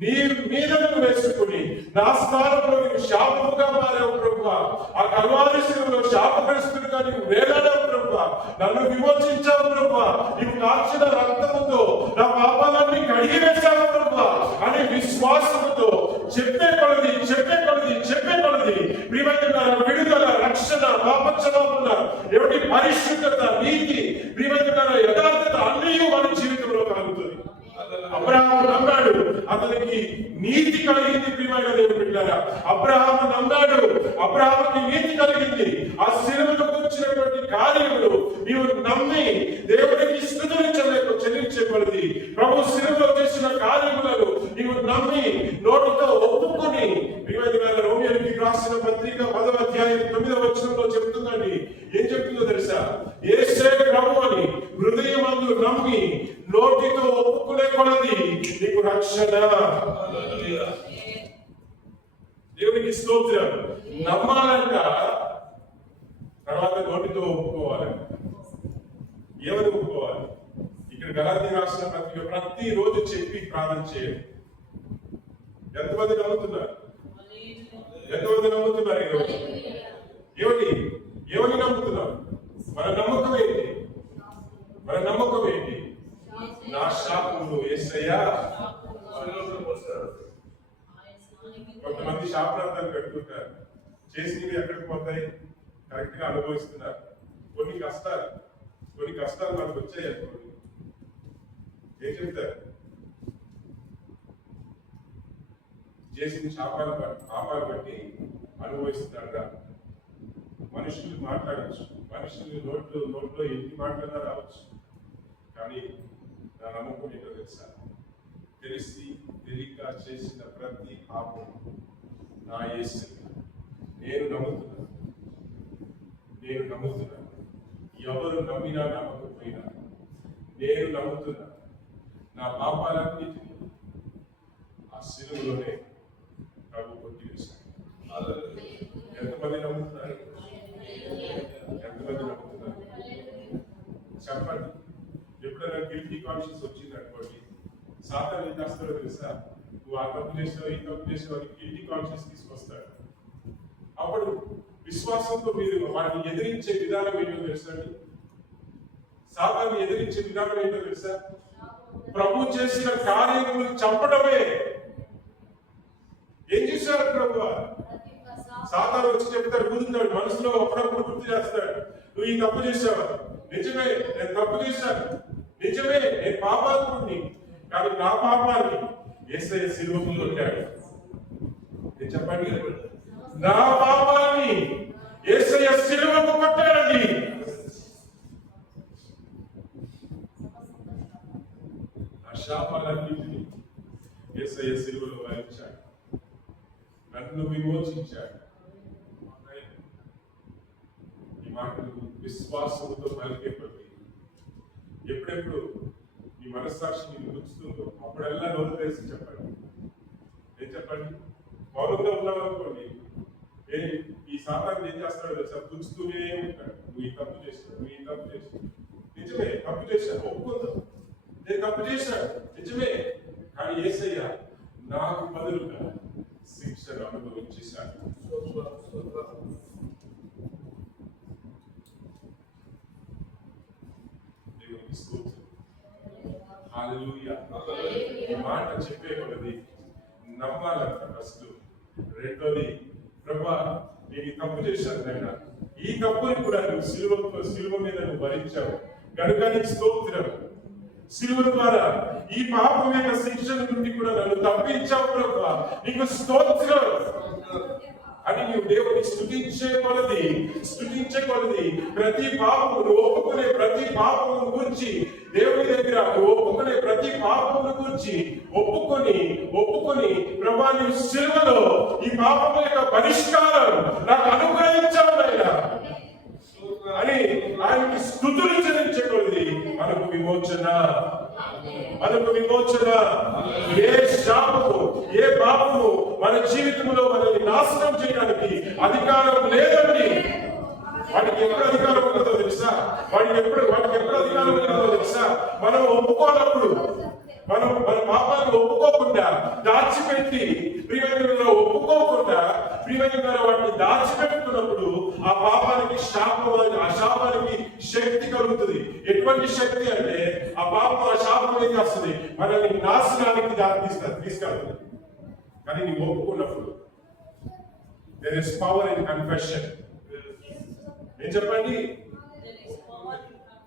నీ మీద వేసుకుని నా స్థానంలో నీకు శాపముగా మారావు ప్రభా. ఆ కల్వారి శిలువలో శాపగ్రస్తుడిగా నీకు వేలాడావు ప్రభా. నన్ను విమోచించావు ప్రభా. నీవు కాల్చిన రక్తముతో నా పాపాలన్నీ కడిగి వేశావు ప్రభా అనే విశ్వాసముతో చెప్పే కొలది ప్రియమైన విడుదల, రక్షణ, పాపక్షమాపణ, ఏమిటి పరిశుద్ధత, నీతి, ప్రియమైన యథార్థత అన్నీ మన జీవితంలో కలుగుతుంది. అబ్రహాము నమ్మాడు, అతనికి నీతి కలిగింది. ప్రియమైన దేవుని బిడ్డలారా, అబ్రహాము నమ్మాడు, అబ్రహాముకి నీతి కలిగింది. ఆ శిలువకు వచ్చినటువంటి కార్యములు నీవు నమ్మి దేవుడికి స్తుతులు చెల్లించబడింది. ప్రభు శిలువలో చేసిన కార్యములను నీవు నమ్మి నోటితో ఒప్పుకొని, ప్రియమైన రోమియోకి రాసిన పత్రిక 10వ అధ్యాయం 9వ వచనంలో చెప్తుందండి. ఏం చెప్తుందో తెలుసా? యేసే ప్రభు అని హృదయమందు నమ్మి నోటితో ఒప్పుకునే కొలది నీకు రక్షణ. దేవునికి స్తోత్రం. నమ్మాలంట, తర్వాత నోటితో ఒప్పుకోవాలంట. ఏమని ఒప్పుకోవాలి? ఇక్కడ గలాతీ రాసిన పత్రిక ప్రతిరోజు చెప్పి ప్రార్థన చేయాలి. ఎంతమంది నమ్ముతున్నారు? ఈరోజు ఏమని నమ్ముతున్నారు? మన నమ్మకం ఏంటి? నా శాపములు యేసయ్యా. కొంతమంది శాపనార్థాలు పెట్టుకుంటారు, చేసినవి ఎక్కడికి పోతాయి? కరెక్ట్ గా అనుభవిస్తున్నారు. కొన్ని కష్టాలు మనకు వచ్చాయి అనుకోండి, ఏం చెప్తారు? చేసిన పాపాలు బట్టి అనుభవిస్తున్నాడు. మనుషులు మాట్లాడచ్చు, మనుషులు నోట్లో ఎన్ని మాట్లాడినా రావచ్చు. కానీ నా నమ్మకం ఏంటో తెలుసా? తెలిసి తెలియక చేసిన ప్రతి పాపం నా యేసు. నేను నమ్ముతున్నాను. ఎవరు నమ్మినా నమ్మకపోయినా నేను నమ్ముతున్నా. నా పాపాలన్నిటినీ ఆ శిలువలోనే ప్రభు కొట్టివేశాడు. ఎంతమంది నమ్ముతున్నారు? చెప్పండి. ఎప్పుడైనా గిల్టీ కాన్షియస్ వచ్చింది అనుకోండి, సాతాను ఏం చేస్తాడో తెలుసా? నువ్వు ఆ తప్పు చేసావు, ఈ తప్పు చేసావు అని గిల్టీ కాన్షియస్ తీసుకొస్తాడు. అప్పుడు విశ్వాసంతో మీరు వాటిని ఎదిరించే విధానం ఏంటో తెలుసండి? సాతాను ఎదిరించే విధానం ఏంటో తెలుసా? ప్రభు చేసిన కార్యములు చంపడమే. ఏం చేశారు ప్రభు? సాతాను వచ్చి చెప్తాడు, గుర్తుంటాడు, మనసులో అప్పుడప్పుడు గుర్తు చేస్తాడు, నువ్వు ఈ తప్పు చేసావా? నిజమే, నేను తప్పు చేశాను. నిజమే, నేను పాపాత్ముడిని. కానీ నా పాపాన్ని యేసయ్య శిలువకు కొట్టాడు. నేను చెప్పండి, నా పాపాన్ని యేసయ్య శిలువకు కొట్టాడండి. నా శాపాలన్నింటినీ యేసయ్య శిలువలో వహించాడు, నన్ను విమోచించాడు. ఈ మాటలు విశ్వాసంతో పలికేపట్టి ఎప్పుడెప్పుడు ఈ మనస్సాక్షిని గుర్తుందో అప్పుడల్లా నోరు తెరిచి చెప్పండి. ఏం చెప్పండి? మౌనంగా ఉన్నామనుకోండి, ఈ సాతాను ఏం చేస్తాడో తెలుసా? గుర్తుతూనే ఉంటాడు. నువ్వు ఈ తప్పు చేసావు. నిజమే, తప్పు చేశాను, ఒప్పుకుందాం, నేను తప్పు చేశాను, నిజమే. కానీ యేసయ్య నాకు బదులుగా శిక్షను అనుభవించేశాడు. దేవునికి స్తోత్రం. ఈ మాట చెప్పే కొలది నమ్మాలంట ఫస్ట్. రెండోది, ప్రభా నేను ఈ తప్పు చేశాను నాయన, ఈ తప్పుని కూడా నువ్వు సిలువ మీద నువ్వు భరించావు కనుక నీకు స్తోత్రం. సిలువ ద్వారా ఈ పాపం యొక్క శిక్షణ నుండి కూడా నన్ను తప్పించావు ప్రభా, నీకు స్తోత్రం అని నీవు దేవుని స్తుతించే కొలది ప్రతి పాపమును ఒప్పుకునే ప్రతి పాపమును గురించి దేవుని దగ్గర ఒప్పుకునే ప్రతి పాపమును గురించి ఒప్పుకొని ప్రభా నీవు సిలువలో ఈ పాపం యొక్క పరిష్కారం నాకు అనుగ్రహించావునైనా అని ఆయనకి స్తుతులు చెల్లించకూడదు. మనకు విమోచన, ఏ శాపము ఏ పాపము మన జీవితంలో మనల్ని నాశనం చేయడానికి అధికారం లేదండి. వాటికి ఎప్పుడు అధికారం ఉన్నదో తెలుసా? వాటికి ఎప్పుడు అధికారం ఉన్నదో తెలుసా? మనం ఒప్పుకోనప్పుడు, మన పాపాన్ని ఒప్పుకోకుండా దాచిపెట్టి ప్రియమైన ఒప్పుకోకుండా వాటిని దాచిపెట్టుకున్నప్పుడు ఆ పాపానికి ఆ శాపానికి శక్తి కలుగుతుంది. ఎటువంటి శక్తి అంటే ఆ పాపం ఆ శాపం ఏం వస్తుంది, మనల్ని నాశనానికి తీసుకెళ్తుంది. కానీ నీవు ఒప్పుకున్నప్పుడు there is power in confession. ఏం చెప్పండి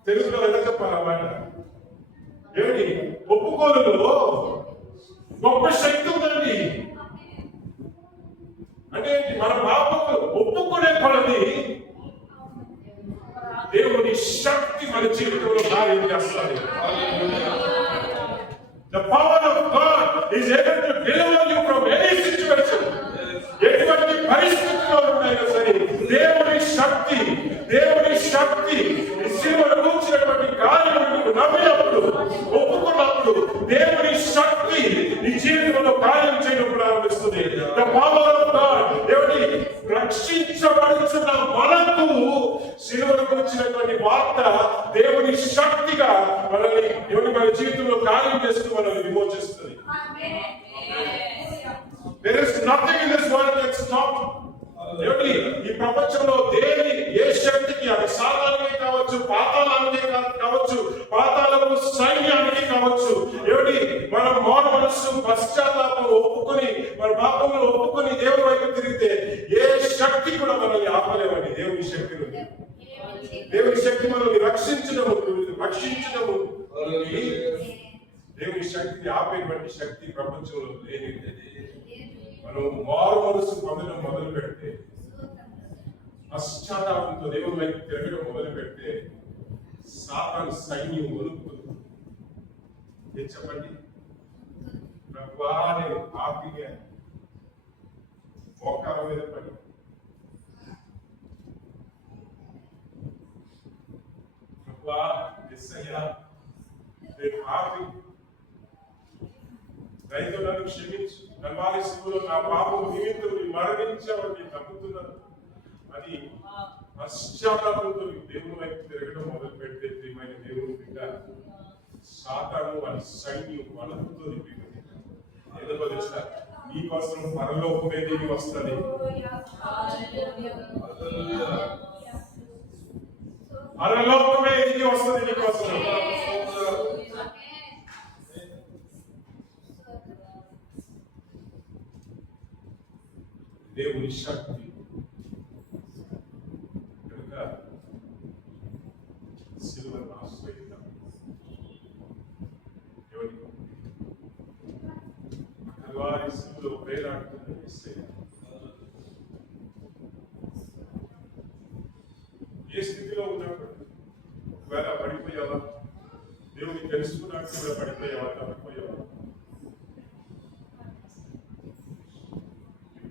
తెలుగులో ఎలా చెప్పాలన్నమాట? ఏమిటి? ఒప్పుకోలులో గొప్ప శక్తి ఉందండి. అంటే మన పాపము ఒప్పుకునే కొలది దేవుని శక్తి మన జీవితంలో కార్యం చేస్తుంది. The power of God is able to deliver you from any situation. ఎటువంటి పరిస్థితుల్లో ఉన్నాయో సరే దేవుని శక్తి శిలువను కూర్చున్నటువంటి కార్యం నువ్వు నమ్మినప్పుడు, ఒప్పుకున్నప్పుడు దేవుని శక్తి నీ జీవితంలో కార్యం చేయడం ప్రారంభిస్తుంది. The power of God, దేవుని రక్షించబడుతున్న మనకు శిలువను కూర్చున్నటువంటి వార్త దేవుని శక్తిగా మన జీవితంలో కార్యం చేస్తూ మనల్ని విమోచిస్తుంది. There is nothing in this world that stop. ఈ ప్రపంచంలో ఏ శక్తికి, అది సాతానికి కావచ్చు, పాతాళానికి కావచ్చు, పాతాళపు సైన్యానికి కావచ్చు, మనం మారు మనస్సు పశ్చాత్తాపం ఒప్పుకొని మన పాపంలో ఒప్పుకొని దేవుని వైపు తిరిగితే ఏ శక్తి కూడా మనల్ని ఆపలేవండి. దేవుని శక్తి మనల్ని రక్షించడము దేవుని శక్తిని ఆపేటువంటి శక్తి ప్రపంచంలో లేని. మనం మారు మనసు పొందడం మొదలు పెడితే, పశ్చాత్తాపంతో దేవుని వైపు తిరగడం మొదలు పెడితే సాతాను సైన్యం వణుకుతుంది. ఏం చెప్పండి? ప్రభువా నేను పాపిగా మోకాళ్ళ మీద పడి ప్రభువా యేసయ్యా నేను పాపి, రైతు నన్ను క్షమించు, కల్వారి శిలువలో నా పాపం నిమిత్తం మరణించావని నేను నమ్ముతున్నాను అని పశ్చాత్తాపంతో దేవుని వైపు తిరగడం మొదలు పెడితే ప్రియమైన దేవుని బిడ్డ, సాతాను వారి సైన్యం వణుకుతుంది. ఎందుకో తెలుసా? నీ కోసం పరలోకమే దిగి వస్తుంది. పరలోకమే దిగి వస్తుంది నీ కోసం. దేవుని శక్తి కనుక సిలువను ఆశ్రయిద్దాం. కల్వారి సిలువలో వేలాడుతున్న యేసయ్య ఏ స్థితిలో ఉన్నప్పుడు, ఒకవేళ పడిపోయావా, దేవుని తెలుసుకున్నట్టు కూడా పడిపోయావా, తప్పిపోయావా,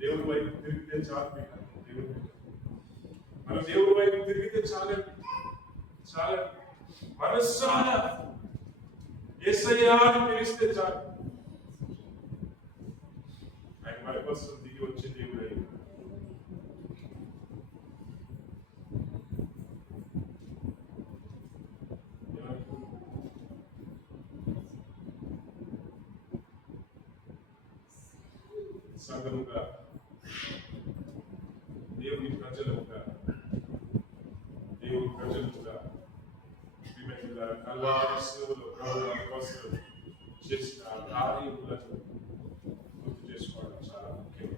దేవుడి వైపు తిరిగితే చాలు. మన దేవుడి వైపు తిరిగితే చాలండి. మనస్సారా యేసయ్యా అని పిలిస్తే చాలు. ఆయన మన కోసం దిగి వచ్చే దేవుడు అయి సంఘముగా, దేవుని ప్రజలుగా కల్వారి శిలువలో ప్రభువు మన కోసం చేసిన ఆ కార్యములను గుర్తు చేసుకోవడం చాలా ముఖ్యం.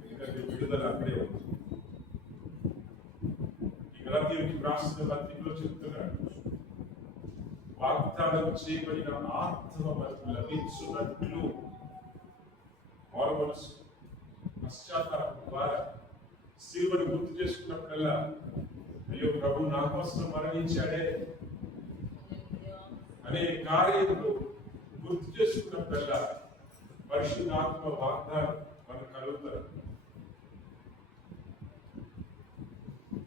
ఎందుకంటే విడుదల అక్కడే ఉంది. ఈ గలాతీయులకు రాసిన పత్రికలో చెప్తున్నాడు, వాగ్దానం చేయబడిన ఆత్మ మనకు లభించున్నట్లు మారు మనసు పశ్చాత్తాపం ద్వారా శిలువను గుర్తు చేసుకున్నప్పుడల్లా, అయ్యో ప్రభు నా కోసం మరణించాడే అనే కార్యములు గుర్తు చేసుకున్నప్పుడల్లా పరిశుద్ధాత్మ వాగ్దానం మనకు కలుగుతారు.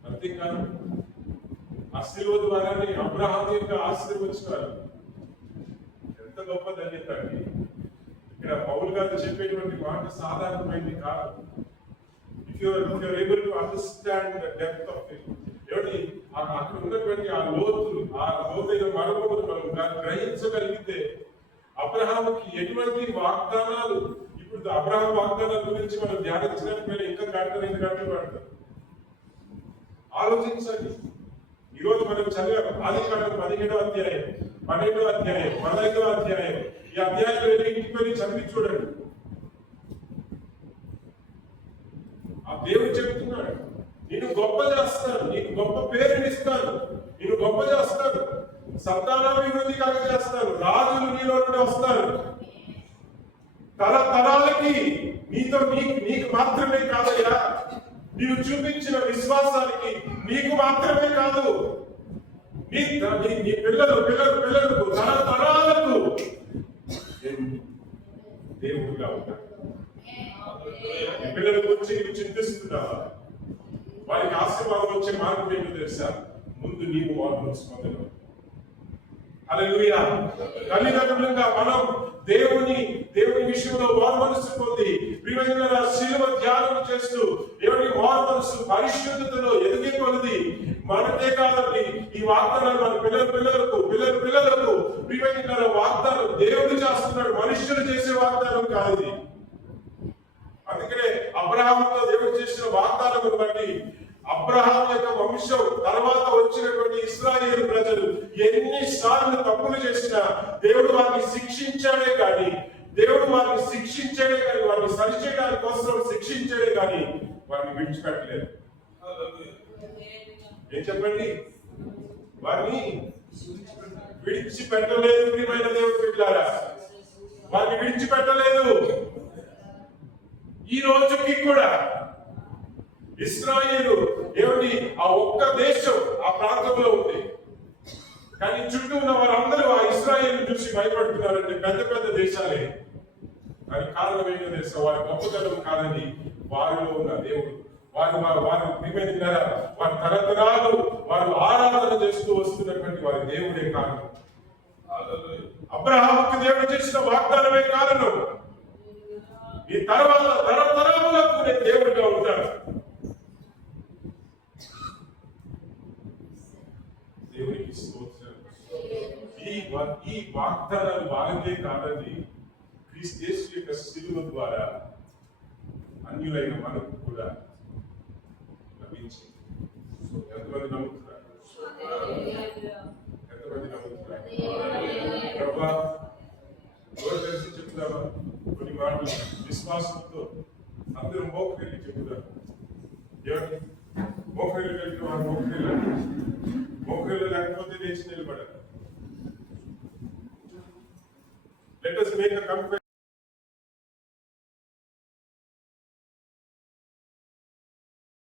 అంతేకాదు ఆ శిలువ ద్వారానే అబ్రహాము యొక్క ఆశీర్వదించారు. ఎంత గొప్ప ధన్యత అండి. ఇక్కడ పౌలు గారు చెప్పేటువంటి మాట సాధారణమైనది కాదు. If you are able to understand the depth of it, ఏమిటి అక్కడ ఉన్నటువంటి ఆ లోతులు, ఆ లోతైన మర్మములు మనం గ్రహించగలిగితే అబ్రహాముకి ఎటువంటి వాగ్దానాలు, ఇప్పుడు అబ్రహాం వాగ్దానాల గురించి మనం ధ్యానించడానికి మేము ఇంకా గంటలు 2 గంటలు పడతాం. ఆలోచించండి. ఈరోజు మనం చదివాం ఆదికాండం 17వ అధ్యాయం, 12వ అధ్యాయం, 15వ అధ్యాయం. ఈ అధ్యాయంలో ఇంటికి వెళ్ళి చదివి చూడండి. ఆ దేవుడు చెబుతున్నాడు, నేను గొప్ప చేస్తాను, నీకు గొప్ప పేరుని ఇస్తాను, నేను గొప్ప చేస్తాను, సంతానాభివృద్ధి కలగజేస్తాను, రాజులు నీలో నుండి వస్తారు, తరతరాలకి నీతో నీకు మాత్రమే కాదయ్యా, నీవు చూపించిన విశ్వాసానికి నీకు మాత్రమే కాదు, నీ పిల్లలు పిల్లలు పిల్లలకు తరతరాలకు దేవుడుగా ఉంటాడు. నీ పిల్లల గురించి నీవు చింతిస్తున్నావా? వారికి ఆశీర్వాదం వచ్చే మార్గం ఏంటో తెలుసా? ముందు నీవు వారు స్పందన. హల్లెలూయా. తల్లిదండ్రులుగా మనం దేవుని విషయంలో వారు మనసు పొంది ప్రియమైన శిలువ ధ్యానం చేస్తూ దేవుని వారు మనసు పరిశుద్ధతలో ఎదిగే కొలది మనకే కాదండి, ఈ వాగ్దానాలు మన పిల్లలకు ప్రియమైన వాగ్దానం దేవుడు చేస్తున్నాడు, మనుష్యులు చేసే వాగ్దానం కాదు ఇది. అందుకనే అబ్రహాముతో దేవుడు చేసిన వాగ్దానమును బట్టి అబ్రహాం యొక్క వంశం తర్వాత వచ్చినటువంటి ఇశ్రాయేలు ప్రజలు ఎన్నిసార్లు తప్పులు చేసినా దేవుడు వారిని శిక్షించాడే కానీ వారిని సరిచేయడానికి కోసం శిక్షించాడే కానీ వారిని విడిచిపెట్టలేదు. ఏం చెప్పండి? వారిని విడిచిపెట్టలేదు. ప్రియమైన దేవుడు బిడ్డలారా, వారిని విడిచిపెట్టలేదు. ఈ రోజుకి కూడా ఇశ్రాయేలు ఏమిటి, ఆ ఒక్క దేశం ఆ ప్రాంతంలో ఉంది. కానీ చుట్టూ ఉన్న వారందరూ ఆ ఇశ్రాయేలు చూసి భయపడుతున్నారంటే పెద్ద పెద్ద దేశాలే. దానికి కారణం ఏంటో తెలుసా? వారి గొప్పతనం కాదని వారిలో ఉన్న దేవుడు, వారు ప్రియమైన వారి తరతరాలు వారు ఆరాధన చేస్తూ వస్తున్నటువంటి వారి దేవుడే కారణం. అబ్రహాముకు దేవుడు చేసిన వాగ్దానమే కారణం. ఈ తర్వాత తరతరాలకు నేను దేవుడిగా ఉంటాను. దేవునికి స్తోత్రం. ఈ వాగ్దానాలు వారికే కాదండి, క్రీస్తు యేసు యొక్క శిలువ ద్వారా అన్యులైన మనకు కూడా లభించింది. ఎంతమంది నమ్ముతున్నారు? ప్రభా ఎవరు తెలిసి చెప్తున్నావా? కొన్ని మాటలు విశ్వాసంతో అందరూ మోకరిల్లి చెప్తున్నారు. ఏమండి? మోకరిల్లు కలిగిన వారు మోకరిల్లు లేకపోతే లేచి నిలబడారు. Let us make a confession.